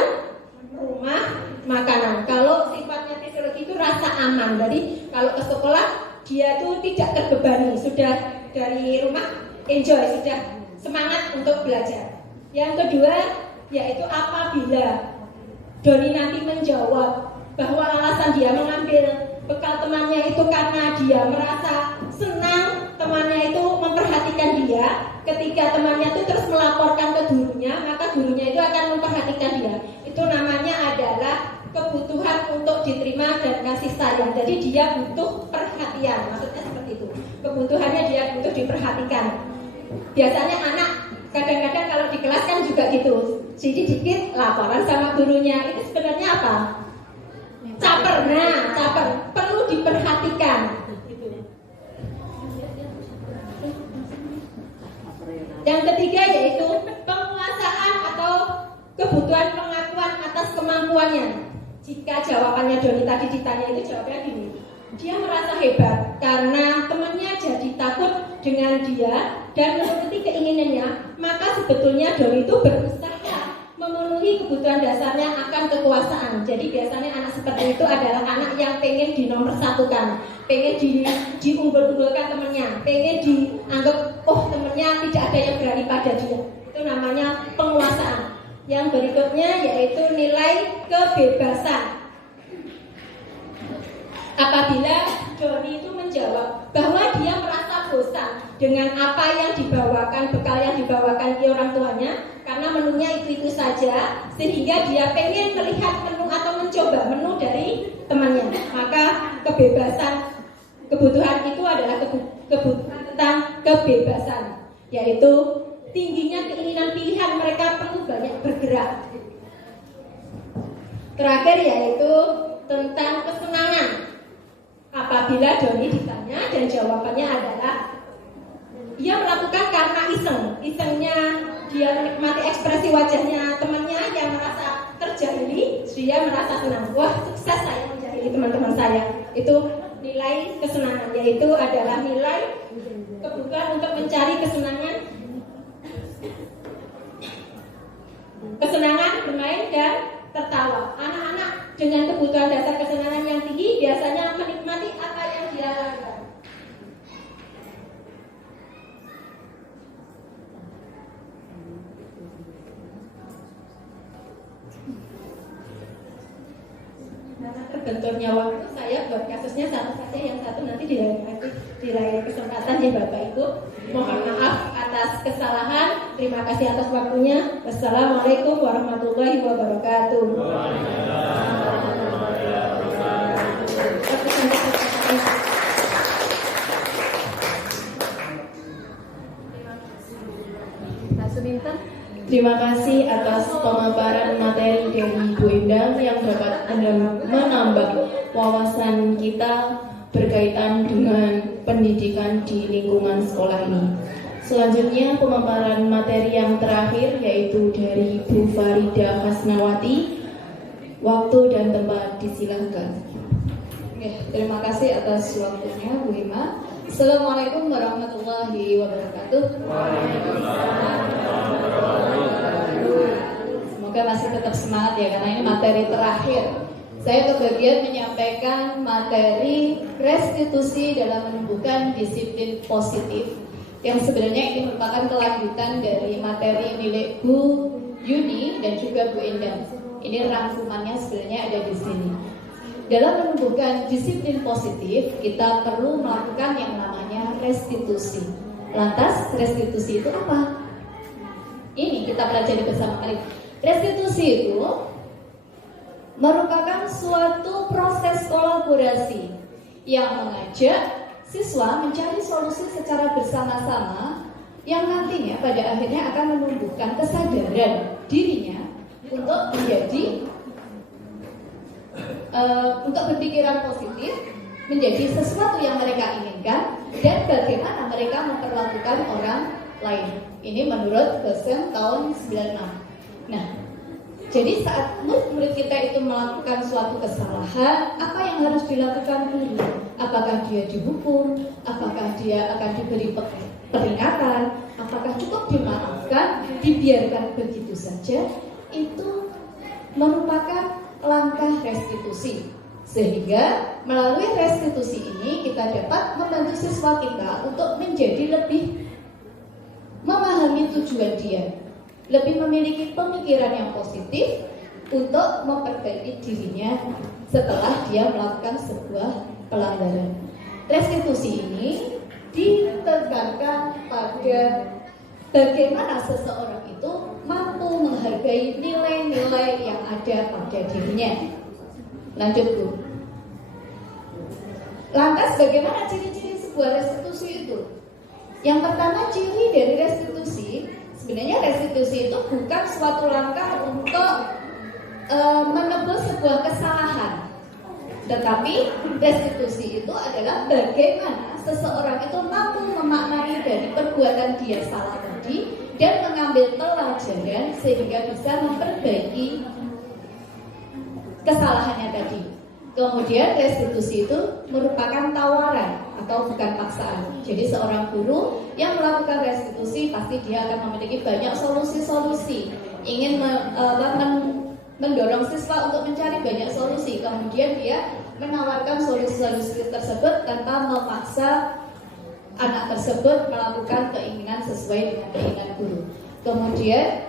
rumah, makanan. Kalau sifatnya fisiologi itu rasa aman. Jadi kalau ke sekolah dia tuh tidak terbebani, sudah dari rumah enjoy, sudah semangat untuk belajar. Yang kedua yaitu apabila Doni nanti menjawab bahwa alasan dia mengambil bekal temannya itu karena dia merasa senang temannya itu memperhatikan dia, ketika temannya itu terus melaporkan ke gurunya, maka gurunya itu akan memperhatikan dia. Itu namanya adalah kebutuhan untuk diterima dan kasih sayang. Jadi dia butuh perhatian, maksudnya seperti itu. Kebutuhannya dia butuh diperhatikan. Biasanya anak kadang-kadang kalau di kelas kan juga gitu, sedikit laporan sama gurunya. Itu sebenarnya apa? Caper, caper, perlu diperhatikan. Yang ketiga yaitu penguasaan atau kebutuhan pengakuan atas kemampuannya. Jika jawabannya Doni tadi ditanya itu jawabnya gini, dia merasa hebat karena temannya jadi takut dengan dia dan menuruti keinginannya, maka sebetulnya Doni itu berusaha memenuhi kebutuhan dasarnya akan kekuasaan. Jadi biasanya anak seperti itu adalah anak yang pengen dinomorsatukan, pengen diunggul-unggulkan temannya, pengen dianggap temannya tidak ada yang berani pada dia. Itu namanya penguasaan. Yang berikutnya yaitu nilai kebebasan. Apabila Doni itu menjawab bahwa dia merasa bosan dengan apa yang dibawakan, bekal yang dibawakan di orang tuanya, karena menunya itu saja, sehingga dia pengen melihat menu atau mencoba menu dari temannya, maka kebutuhan itu adalah kebutuhan tentang kebebasan, yaitu tingginya keinginan pilihan, mereka perlu banyak bergerak. Terakhir yaitu tentang kesenangan. Apabila Doni ditanya dan jawabannya adalah dia melakukan karena isengnya dia menikmati ekspresi wajahnya temannya yang merasa terjahili, dia merasa senang. Wah, sukses saya menjahili teman-teman saya. Itu nilai kesenangan, yaitu adalah nilai kebutuhan untuk mencari kesenangan bermain dan tertawa. Anak-anak dengan kebutuhan dasar kesenangan yang tinggi biasanya menikmati apa yang dia lakukan. benturnya waktu, saya buat kasusnya satu saja, yang satu nanti di lain kesempatan ya Bapak Ibu. Mohon maaf atas kesalahan. Terima kasih atas waktunya. Wassalamualaikum warahmatullahi wabarakatuh. Terima kasih atas pemaparan materi dari Bu Endang yang dapat menambah wawasan kita berkaitan dengan pendidikan di lingkungan sekolah ini. Selanjutnya pemaparan materi yang terakhir yaitu dari Bu Farida Hasnawati. Waktu dan tempat disilahkan. Oke, terima kasih atas waktunya Bu Hima. Assalamualaikum warahmatullahi wabarakatuh. Semoga masih tetap semangat ya, karena ini materi terakhir. Saya kebagian menyampaikan materi restitusi dalam menumbuhkan disiplin positif, yang sebenarnya ini merupakan kelanjutan dari materi milik Bu Yuni dan juga Bu Endang. Ini rangkumannya sebenarnya ada di sini. Dalam menumbuhkan disiplin positif, kita perlu melakukan yang namanya restitusi. Lantas, restitusi itu apa? Ini kita pelajari bersama kali. Restitusi itu merupakan suatu proses kolaborasi yang mengajak siswa mencari solusi secara bersama-sama yang nantinya pada akhirnya akan menumbuhkan kesadaran dirinya untuk menjadi untuk berpikiran positif, menjadi sesuatu yang mereka inginkan, dan bagaimana mereka memperlakukan orang lain. Ini menurut dosen tahun 96. Nah, jadi saat murid-murid kita itu melakukan suatu kesalahan, apa yang harus dilakukan guru? Apakah dia dihukum? Apakah dia akan diberi peringatan? Apakah cukup dimaafkan, dibiarkan begitu saja? Itu merupakan langkah restitusi. Sehingga melalui restitusi ini kita dapat membantu siswa kita untuk menjadi lebih memahami tujuan dia, lebih memiliki pemikiran yang positif untuk memperbaiki dirinya setelah dia melakukan sebuah pelanggaran. Restitusi ini ditekankan pada bagaimana seseorang itu mampu menghargai nilai-nilai yang ada pada dirinya. Lanjut Bu. Lantas bagaimana ciri-ciri sebuah restitusi itu? Yang pertama, ciri dari restitusi, sebenarnya restitusi itu bukan suatu langkah untuk menebus sebuah kesalahan. Tetapi restitusi itu adalah bagaimana seseorang itu mampu memaknai dari perbuatan dia salah tadi dan mengambil pelajaran sehingga bisa memperbaiki kesalahannya tadi. Kemudian restitusi itu merupakan tawaran atau bukan paksaan. Jadi seorang guru yang melakukan restitusi pasti dia akan memiliki banyak solusi-solusi, ingin mendorong siswa untuk mencari banyak solusi. Kemudian dia menawarkan solusi-solusi tersebut tanpa memaksa anak tersebut melakukan keinginan sesuai dengan keinginan guru. Kemudian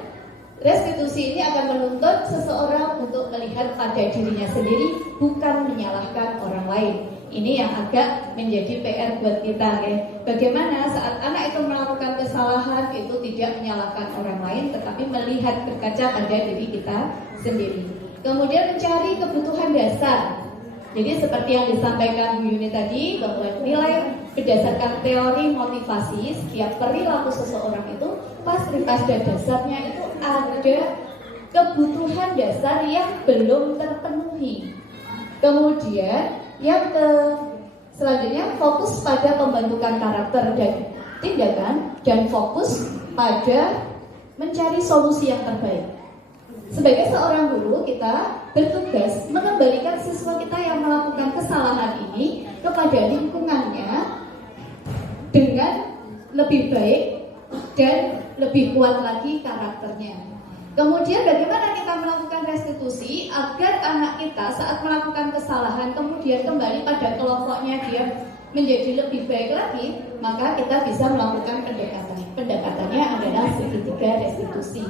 restitusi ini akan menuntut seseorang untuk melihat pada dirinya sendiri, bukan menyalahkan orang lain. Ini yang agak menjadi PR buat kita ya. Bagaimana saat anak itu melakukan kesalahan itu tidak menyalahkan orang lain, tetapi melihat berkaca pada diri kita sendiri. Kemudian mencari kebutuhan dasar. Jadi seperti yang disampaikan Bu Yuni tadi, bahwa nilai berdasarkan teori motivasi, setiap perilaku seseorang itu pasti pada dasarnya itu ada kebutuhan dasar yang belum terpenuhi. Kemudian yang selanjutnya fokus pada pembentukan karakter dan tindakan, dan fokus pada mencari solusi yang terbaik. Sebagai seorang guru, kita bertugas mengembalikan siswa kita yang melakukan kesalahan ini kepada lingkungannya dengan lebih baik dan lebih kuat lagi karakternya. Kemudian bagaimana kita melakukan restitusi agar anak kita saat melakukan kesalahan kemudian kembali pada kelompoknya dia menjadi lebih baik lagi, maka kita bisa melakukan pendekatan. Pendekatannya adalah segitiga restitusi.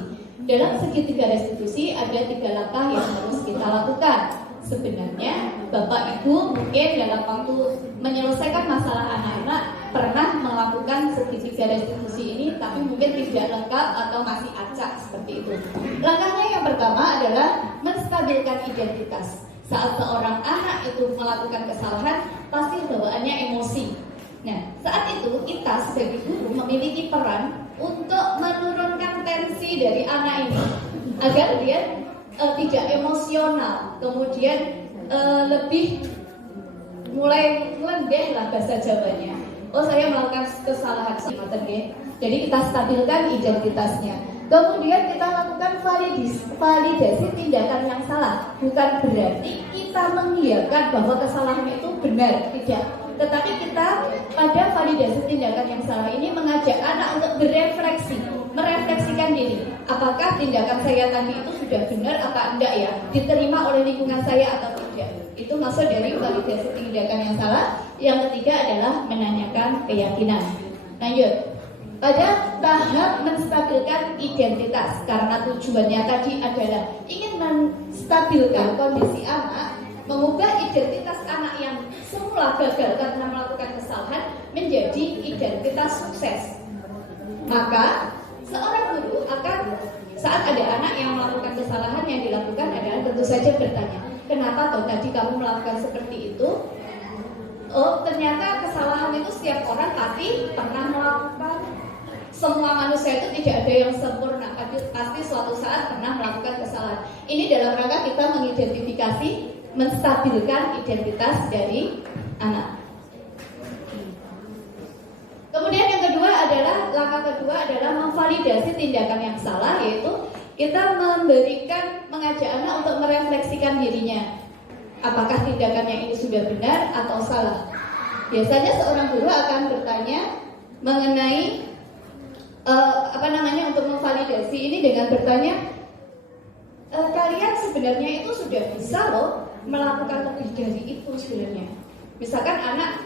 Dalam segitiga restitusi ada 3 langkah yang harus kita lakukan. Sebenarnya Bapak Ibu mungkin dalam waktu menyelesaikan masalah anak-anak pernah melakukan segitiga restitusi ini, tapi mungkin tidak lengkap atau masih acak seperti itu. Langkahnya yang pertama adalah menstabilkan identitas. Saat seorang anak itu melakukan kesalahan, pasti bawaannya emosi. Nah, saat itu kita sebagai guru memiliki peran untuk menurunkan tensi dari anak ini agar dia tidak emosional, kemudian lebih mulai ngelendeh lah bahasa Jawanya. Oh, saya melakukan kesalahan sih, jadi kita stabilkan identitasnya. Kemudian kita lakukan validasi tindakan yang salah. Bukan berarti kita mengiyakan bahwa kesalahan itu benar, tidak. Tetapi kita pada validasi tindakan yang salah ini mengajak anak untuk berefleksi, merefleksikan diri. Apakah tindakan saya tadi itu sudah benar atau enggak ya? Diterima oleh lingkungan saya atau tidak? Itu maksud dari validasi tindakan yang salah. Yang ketiga adalah menanyakan keyakinan. Lanjut. Pada tahap menstabilkan identitas, karena tujuannya tadi adalah ingin menstabilkan kondisi anak, mengubah identitas anak yang semula gagal karena melakukan kesalahan menjadi identitas sukses. Maka seorang guru akan, saat ada anak yang melakukan kesalahan, yang dilakukan adalah tentu saja bertanya, kenapa toh tadi kamu melakukan seperti itu? Oh, ternyata kesalahan itu setiap orang pasti pernah melakukan. Semua manusia itu tidak ada yang sempurna, pasti suatu saat pernah melakukan kesalahan. Ini dalam rangka kita mengidentifikasi, menstabilkan identitas dari anak. Kemudian yang kedua adalah, langkah kedua adalah memvalidasi tindakan yang salah, yaitu kita mengajak anak untuk merefleksikan dirinya. Apakah tindakannya ini sudah benar atau salah? Biasanya seorang guru akan bertanya mengenai untuk memvalidasi ini dengan bertanya, kalian sebenarnya itu sudah bisa loh melakukan lebih dari itu sebenarnya. Misalkan anak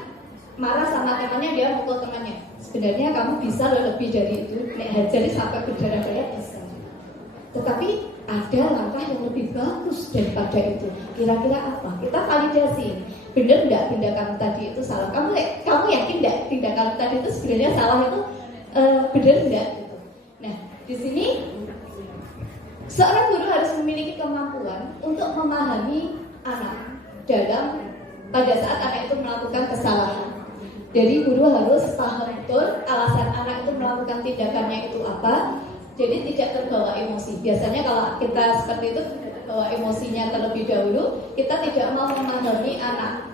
marah sama temannya, dia mukul temannya, sebenarnya kamu bisa loh lebih dari itu, jadi sampai berdarah-darah bisa. Tetapi ada langkah yang lebih bagus daripada itu. Kira-kira apa? Kita validasi. Benar nggak tindakan tadi itu salah? Kamu yakin nggak tindakan tadi itu sebenarnya salah itu benar nggak? Gitu. Nah, di sini seorang guru harus memiliki kemampuan untuk memahami anak pada saat anak itu melakukan kesalahan. Jadi guru harus paham betul alasan anak itu melakukan tindakannya itu apa. Jadi tidak terbawa emosi. Biasanya kalau kita seperti itu terbawa emosinya terlebih dahulu, kita tidak mau memahami anak,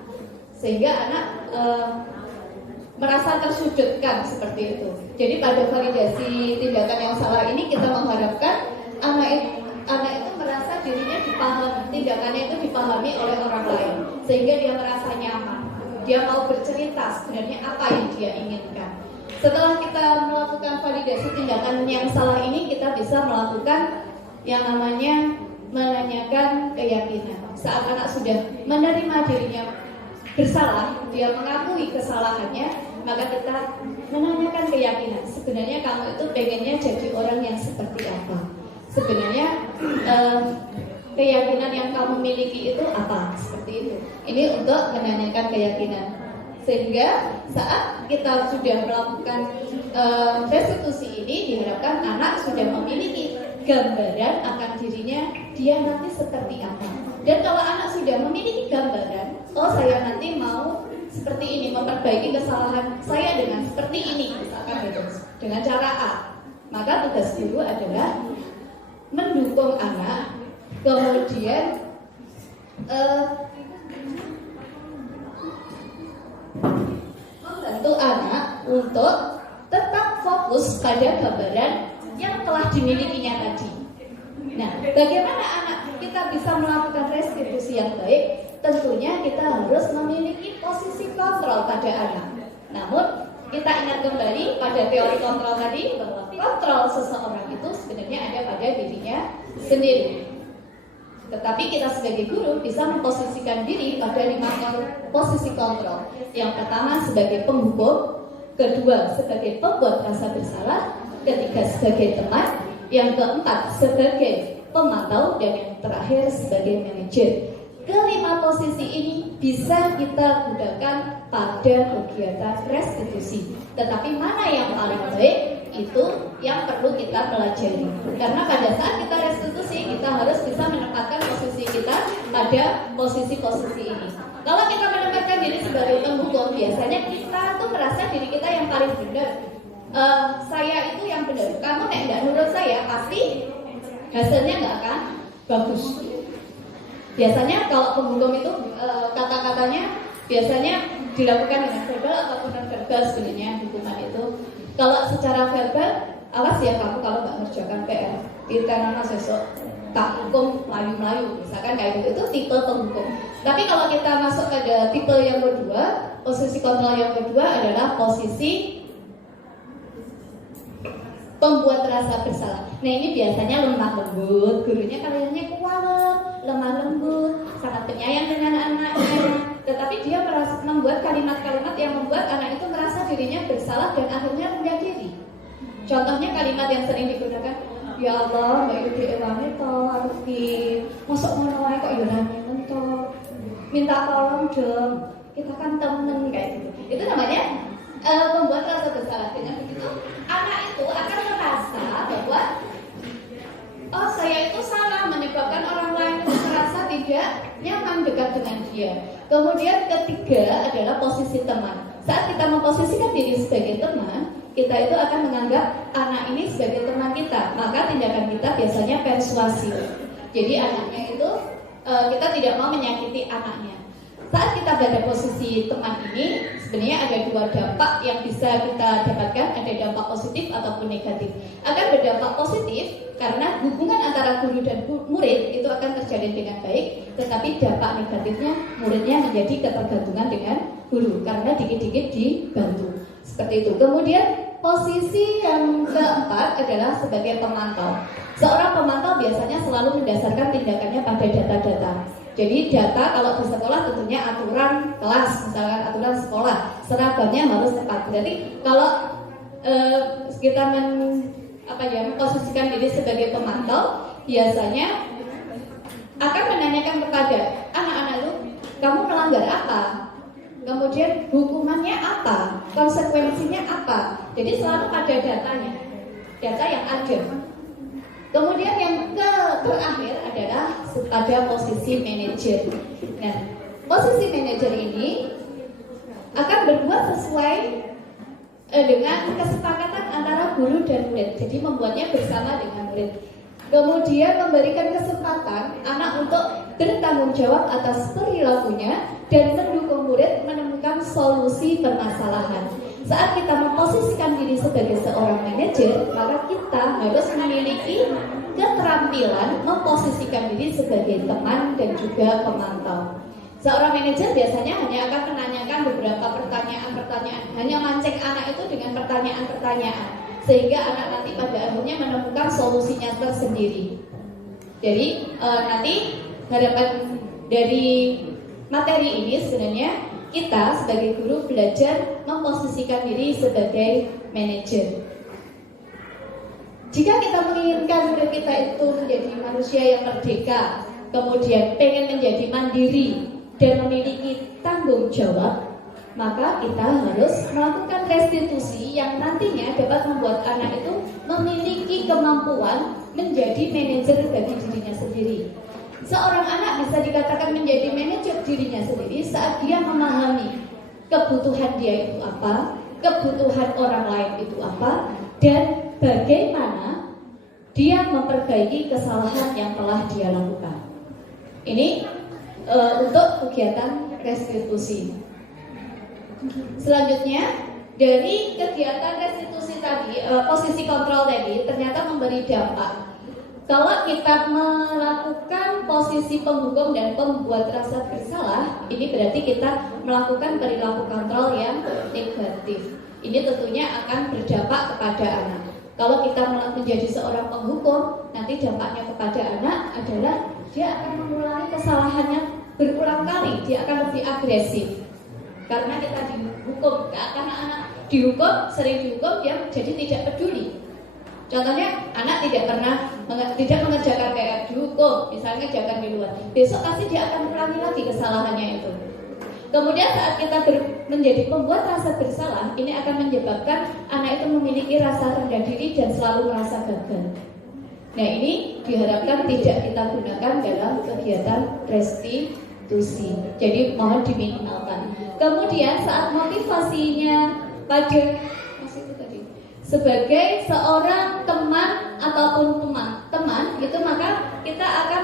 sehingga anak merasa tersudutkan seperti itu. Jadi pada validasi tindakan yang salah ini kita mengharapkan anak itu merasa dirinya dipahami, tindakannya itu dipahami oleh orang lain, sehingga dia merasa nyaman. Dia mau bercerita sebenarnya apa yang dia inginkan. Setelah kita melakukan validasi tindakan yang salah ini, kita bisa melakukan yang namanya menanyakan keyakinan. Saat anak sudah menerima dirinya bersalah, dia mengakui kesalahannya, maka kita menanyakan keyakinan. Sebenarnya kamu itu pengennya jadi orang yang seperti apa? Sebenarnya keyakinan yang kamu miliki itu apa? Seperti itu. Ini untuk menanyakan keyakinan. Sehingga saat kita sudah melakukan restitusi ini, diharapkan anak sudah memiliki gambaran akan dirinya dia nanti seperti apa. Dan kalau anak sudah memiliki gambaran, oh saya nanti mau seperti ini, memperbaiki kesalahan saya dengan seperti ini, misalkan gitu, dengan cara A. Maka tugas guru adalah mendukung anak, kemudian membantu anak untuk tetap fokus pada gambaran yang telah dimilikinya tadi. Nah, bagaimana anak kita bisa melakukan restitusi yang baik? Tentunya kita harus memiliki posisi kontrol pada anak. Namun, kita ingat kembali pada teori kontrol tadi, bahwa kontrol seseorang itu sebenarnya ada pada dirinya sendiri. Tetapi kita sebagai guru bisa memposisikan diri pada 5 posisi kontrol. Yang pertama sebagai penghukum, kedua sebagai pembuat rasa bersalah, ketiga sebagai teman, yang keempat sebagai pemantau, dan yang terakhir sebagai manajer. kelima posisi ini bisa kita gunakan pada kegiatan restitusi. Tetapi mana yang paling baik itu yang perlu kita pelajari. Karena pada saat kita restitusi, kita harus bisa menempatkan posisi kita pada posisi-posisi ini. Kalau kita menempatkan diri sebagai penghukum, biasanya kita tuh merasa diri kita yang paling benar. Saya itu yang benar. Kamu nek nggak nurut saya, pasti hasilnya nggak akan bagus. Biasanya kalau penghukum itu kata-katanya biasanya dilakukan dengan verbal ataupun non-verbal sebenarnya hukuman itu. Kalau secara verbal, awas ya kamu kalau nggak mengerjakan PR, kita nama sesok tak hukum melayu-melayu, misalkan kayak gitu, itu tipe penghukum. Tapi kalau kita masuk pada tipe yang kedua, posisi kontrol yang kedua adalah posisi pembuat rasa bersalah. Nah ini biasanya lemah lembut, gurunya kaliannya kuat, lemah lembut, sangat penyayang dengan anaknya. Tetapi dia membuat kalimat-kalimat yang membuat anak itu merasa dirinya bersalah dan akhirnya rendah diri. Contohnya kalimat yang sering digunakan, ya Allah, mbak ibu diulangi toh, arti masuk mana kok yurani mentok, minta tolong dong, kita kan temen kayak gitu. Itu namanya membuat rasa bersalah. Dengan begitu anak itu akan merasa bahwa oh saya itu salah, menyebabkan orang lain itu merasa tidak nyaman dekat dengan dia. Kemudian ketiga adalah posisi teman. Saat kita memposisikan diri sebagai teman, kita itu akan menganggap anak ini sebagai teman kita. Maka tindakan kita biasanya persuasif. Jadi anaknya itu kita tidak mau menyakiti anaknya. Saat kita pada posisi teman ini, sebenarnya ada dua dampak yang bisa kita dapatkan, ada dampak positif ataupun negatif. Akan berdampak positif karena hubungan antara guru dan murid itu akan terjalin dengan baik, tetapi dampak negatifnya muridnya menjadi ketergantungan dengan guru karena dikit-dikit dibantu. Seperti itu. Kemudian posisi yang keempat adalah sebagai pemantau. Seorang pemantau biasanya selalu mendasarkan tindakannya pada data-data. Jadi data kalau di sekolah tentunya aturan kelas, misalkan aturan sekolah, seragamnya harus tepat. Jadi kalau kita memposisikan diri sebagai pemantau, biasanya akan menanyakan kepada anak-anak itu, kamu melanggar apa? Kemudian hukumannya apa? Konsekuensinya apa? Jadi selalu pada datanya, data yang ada. Kemudian yang terakhir adalah pada posisi manajer. Nah, posisi manajer ini akan berbuat sesuai dengan kesepakatan antara guru dan murid. Jadi membuatnya bersama dengan murid. Kemudian memberikan kesempatan anak untuk bertanggung jawab atas perilakunya dan mendukung murid menemukan solusi permasalahan. Saat kita memposisikan diri sebagai seorang manajer, maka kita harus memiliki keterampilan memposisikan diri sebagai teman dan juga pemantau. Seorang manajer biasanya hanya akan menanyakan beberapa pertanyaan-pertanyaan, hanya mancing anak itu dengan pertanyaan-pertanyaan, sehingga anak nanti pada akhirnya menemukan solusinya tersendiri. Jadi nanti harapan dari materi ini sebenarnya kita sebagai guru belajar memposisikan diri sebagai manajer. Jika kita menginginkan murid kita itu menjadi manusia yang merdeka, kemudian pengen menjadi mandiri dan memiliki tanggung jawab, maka kita harus melakukan restitusi yang nantinya dapat membuat anak itu memiliki kemampuan menjadi manajer bagi dirinya sendiri. Seorang anak bisa dikatakan menjadi manajer dirinya sendiri saat dia memahami kebutuhan dia itu apa, kebutuhan orang lain itu apa, dan bagaimana dia memperbaiki kesalahan yang telah dia lakukan. Ini untuk kegiatan restitusi. Selanjutnya, dari kegiatan restitusi tadi, posisi kontrol tadi ternyata memberi dampak. Kalau kita melakukan posisi penghukum dan pembuat rasa bersalah, ini berarti kita melakukan perilaku kontrol yang negatif. Ini tentunya akan berdampak kepada anak. Kalau kita menjadi seorang penghukum, nanti dampaknya kepada anak adalah dia akan mengulangi kesalahannya berulang kali, dia akan lebih agresif. Karena kita dihukum, karena anak dihukum, sering dihukum, dia jadi tidak peduli. Contohnya anak tidak mengerjakan PR dihukum, misalnya kerjakan di luar. Besok pasti dia akan ulangi lagi kesalahannya itu. Kemudian saat kita menjadi pembuat rasa bersalah, ini akan menyebabkan anak itu memiliki rasa rendah diri dan selalu merasa gagal. Nah, ini diharapkan tidak kita gunakan dalam kegiatan restitusi. Jadi mohon diminimalkan. Kemudian saat motivasinya pada sebagai seorang teman ataupun teman itu, maka kita akan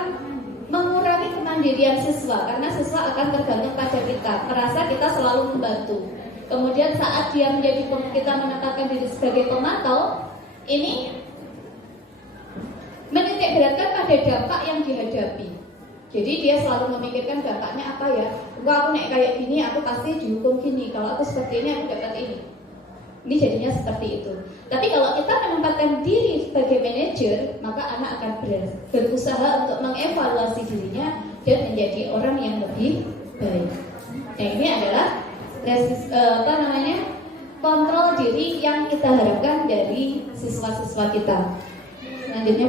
mengurangi kemandirian siswa karena siswa akan tergantung pada kita, merasa kita selalu membantu. Kemudian saat dia kita menetapkan diri sebagai pemantau, ini menitik beratkan pada dampak yang dihadapi. Jadi dia selalu memikirkan dampaknya apa ya. Kalau aku naik kayak gini, aku pasti dihukum gini. Kalau aku seperti ini, aku dapat ini. Ini jadinya seperti itu. Tapi kalau kita menempatkan diri sebagai manajer, maka anak akan berusaha untuk mengevaluasi dirinya dan menjadi orang yang lebih baik. Nah, ini adalah kontrol diri yang kita harapkan dari siswa-siswa kita. Selanjutnya,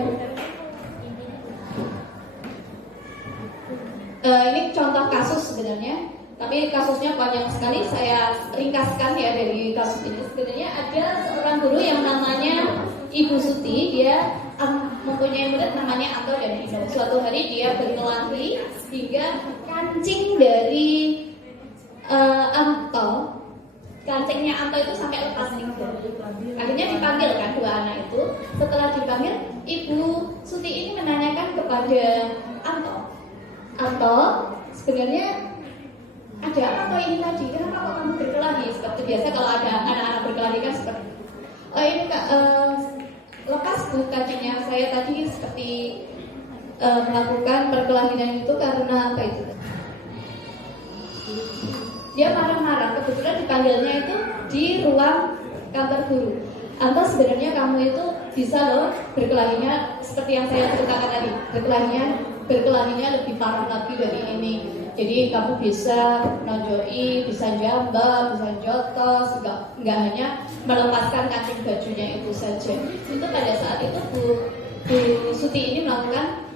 ini contoh kasus sebenarnya. Tapi kasusnya banyak sekali, saya ringkaskan ya dari kasus ini. Sebenarnya ada seorang guru yang namanya Ibu Suti, dia mempunyai murid namanya Anto dan Dino. Suatu hari dia berkelahi hingga kancing dari Anto, kancingnya Anto itu sampai lepas nih. Akhirnya dipanggil kan dua anak itu. Setelah dipanggil, Ibu Suti ini menanyakan kepada Anto, sebenarnya ada apa ini tadi? Kenapa kok kamu berkelahi? Seperti biasa kalau ada anak-anak berkelahi kan seperti ini Kak, lepas Bu kancingnya. Saya tadi seperti melakukan perkelahian itu karena apa itu? Dia marah-marah. Kebetulan dipanggilnya itu di ruang kantor guru. Anto, sebenarnya kamu itu bisa loh berkelahinya seperti yang saya ceritakan tadi. Berkelahinya lebih parah lagi dari ini. Jadi kamu bisa nonjoi, bisa jambak, bisa jotos, enggak hanya melepaskan kancing bajunya itu saja. Itu pada saat itu Bu Suti ini melakukan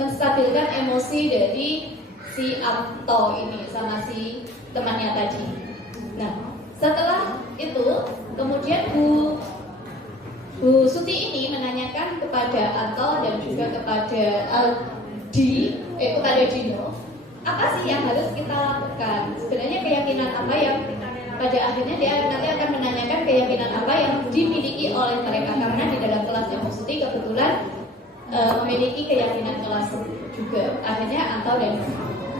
menstabilkan emosi dari si Anto ini sama si temannya tadi. Nah, setelah itu kemudian Bu Suti ini menanyakan kepada Anto dan juga kepada kepada Dino, apa sih yang harus kita lakukan? Sebenarnya keyakinan apa yang pada akhirnya dia nanti akan menanyakan keyakinan apa yang dimiliki oleh mereka, karena di dalam kelasnya Bu Suti kebetulan memiliki keyakinan kelas juga. Akhirnya Anto dan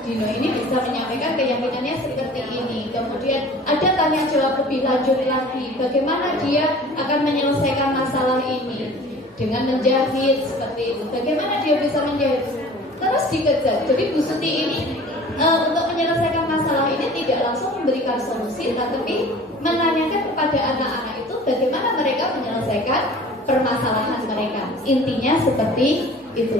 Dino ini bisa menyampaikan keyakinannya seperti ini. Kemudian ada tanya jawab lebih lanjut lagi, bagaimana dia akan menyelesaikan masalah ini dengan menjahit seperti itu. Bagaimana dia bisa menjahit? Terus dikejar. Jadi Bu Suti ini untuk menyelesaikan masalah ini tidak langsung memberikan solusi, tetapi menanyakan kepada anak-anak itu bagaimana mereka menyelesaikan permasalahan mereka. Intinya seperti itu.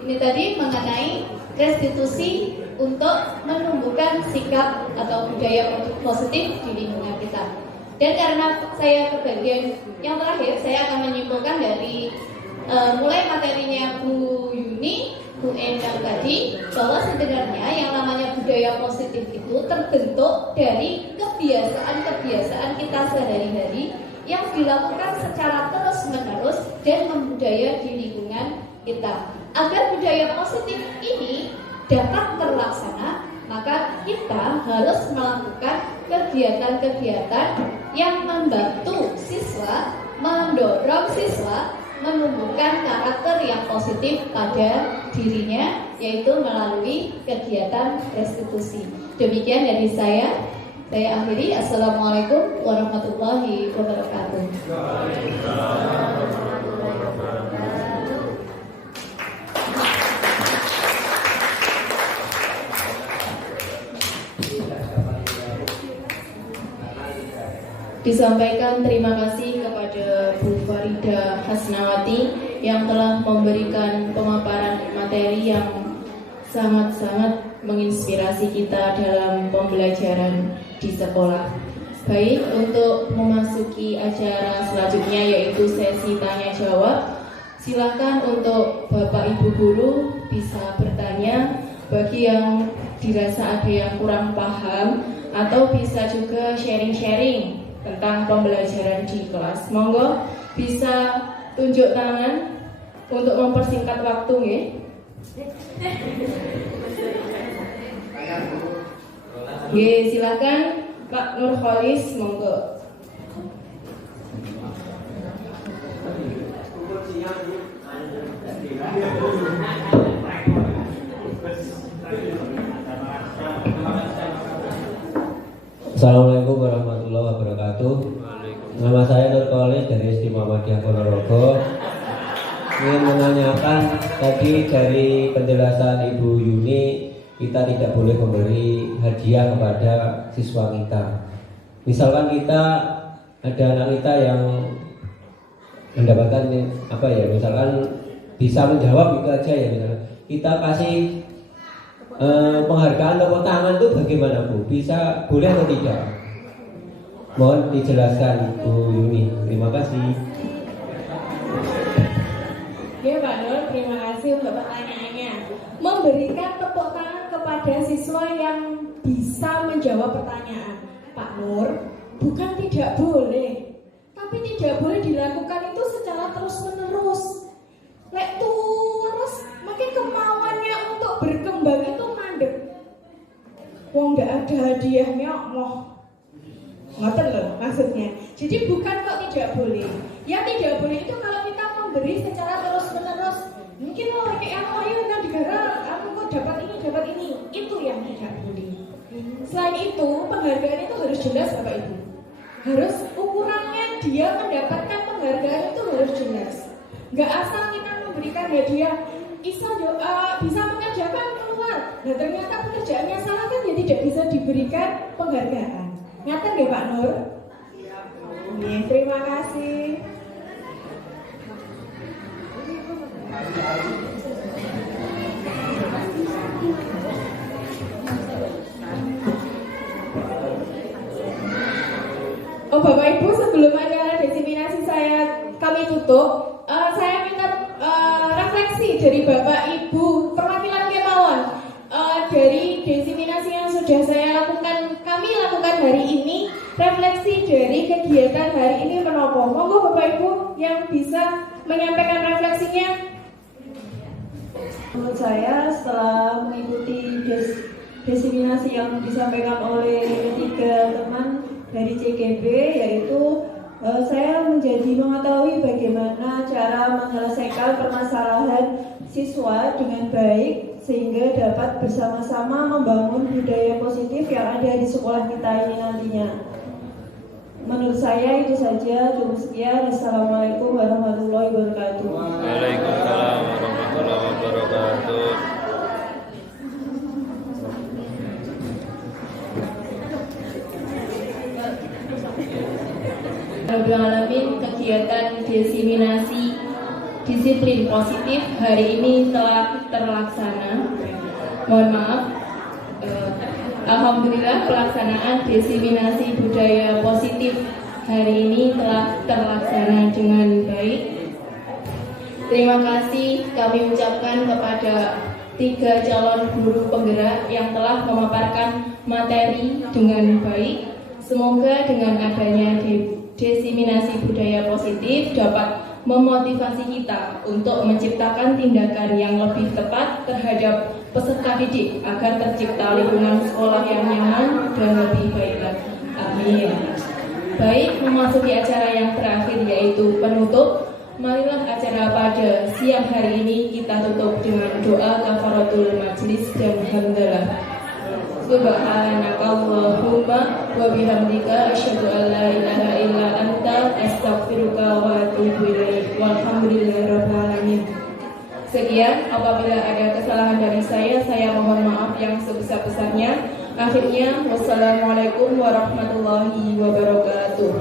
Ini tadi mengenai restitusi untuk menumbuhkan sikap atau budaya positif di lingkungan kita. Dan karena saya ke bagian yang terakhir, saya akan menyimpulkan dari mulai materinya Bu Yuni, Bu Endang tadi, bahwa sebenarnya yang namanya budaya positif itu terbentuk dari kebiasaan-kebiasaan kita sehari-hari yang dilakukan secara terus-menerus dan membudaya di lingkungan kita. Agar budaya positif ini dapat terlaksana, maka kita harus melakukan kegiatan-kegiatan yang membantu siswa, mendorong siswa menumbuhkan karakter yang positif pada dirinya, yaitu melalui kegiatan restitusi. Demikian dari saya akhiri. Assalamualaikum warahmatullahi wabarakatuh. Disampaikan terima kasih kepada Bu Farida Hasnawati yang telah memberikan pemaparan materi yang sangat-sangat menginspirasi kita dalam pembelajaran di sekolah. Baik, untuk memasuki acara selanjutnya yaitu sesi tanya jawab. Silakan untuk Bapak Ibu guru bisa bertanya bagi yang dirasa ada yang kurang paham atau bisa juga sharing-sharing tentang pembelajaran di kelas. Monggo bisa tunjuk tangan untuk mempersingkat waktu nggih. Nggih, silakan Pak Nurholis, monggo. Assalamualaikum warahmatullahi wabarakatuh. Nama saya Nurholis dari SD Muhammadiyah Ponorogo. Ingin menanyakan tadi dari penjelasan Ibu Yuni, kita tidak boleh memberi hadiah kepada siswa kita. Misalkan kita ada anak kita yang mendapatkan apa ya, misalkan bisa menjawab itu aja ya, misalkan kita kasih penghargaan tepuk tangan itu bagaimana Bu? Bisa boleh atau tidak? Mohon dijelaskan Bu Yuni. Terima kasih. Ya Pak Nur, terima kasih untuk pertanyaannya. Memberikan tepuk tangan kepada siswa yang bisa menjawab pertanyaan, Pak Nur, bukan tidak boleh, tapi tidak boleh dilakukan itu secara terus-menerus. Lek terus, makin kemauannya untuk berkembang itu mandek. Wong nggak ada hadiahnya, ngoten loh maksudnya. Jadi bukan kok tidak boleh. Yang tidak boleh itu kalau kita memberi secara terus-menerus. Mungkin kayak ayo negara, aku kok dapat ini, itu yang tidak boleh. Selain itu, penghargaan itu harus jelas Bapak Ibu. Harus ukurannya dia mendapatkan penghargaan itu harus jelas. Nggak asal kita memberikan hadiah, bisa mengerjakan keluar. Nah ternyata pekerjaannya salah kan ya tidak bisa diberikan penghargaan. Ngaten nggih Pak Nur? Iya, terima kasih. Oh Bapak Ibu, sebelum acara diseminasi kami tutup, saya minta refleksi dari Bapak Ibu perwakilan kemauan dari diseminasi yang sudah kami lakukan hari ini. Refleksi dari kegiatan hari ini menopo. Monggo Bapak Ibu yang bisa menyampaikan refleksinya. Menurut saya setelah mengikuti diseminasi yang disampaikan oleh 3 teman dari CGB, yaitu saya menjadi mengetahui bagaimana cara menyelesaikan permasalahan siswa dengan baik sehingga dapat bersama-sama membangun budaya positif yang ada di sekolah kita ini nantinya. Menurut saya itu saja, cukup sekian. Assalamualaikum warahmatullahi wabarakatuh. Waalaikumsalam warahmatullahi wabarakatuh. Alamin, kegiatan diseminasi disiplin positif hari ini telah terlaksana. Mohon maaf, alhamdulillah pelaksanaan diseminasi budaya positif hari ini telah terlaksana dengan baik. Terima kasih kami ucapkan kepada 3 calon guru penggerak yang telah memaparkan materi dengan baik. Semoga dengan adanya diseminasi budaya positif dapat memotivasi kita untuk menciptakan tindakan yang lebih tepat terhadap peserta didik agar tercipta lingkungan sekolah yang nyaman dan lebih baik lagi. Amin. Baik, memasuki acara yang terakhir yaitu penutup. Marilah acara pada siang hari ini kita tutup dengan doa kafaratul majlis dan hamdalah. Subhanakallahumma wa bihamdika asyhadu an la ilaha illa anta astaghfiruka wa atubu ilaik. Walhamdulillahirabbil alamin. Sekian, apabila ada kesalahan dari saya mohon maaf yang sebesar-besarnya. Akhirnya, wassalamualaikum warahmatullahi wabarakatuh.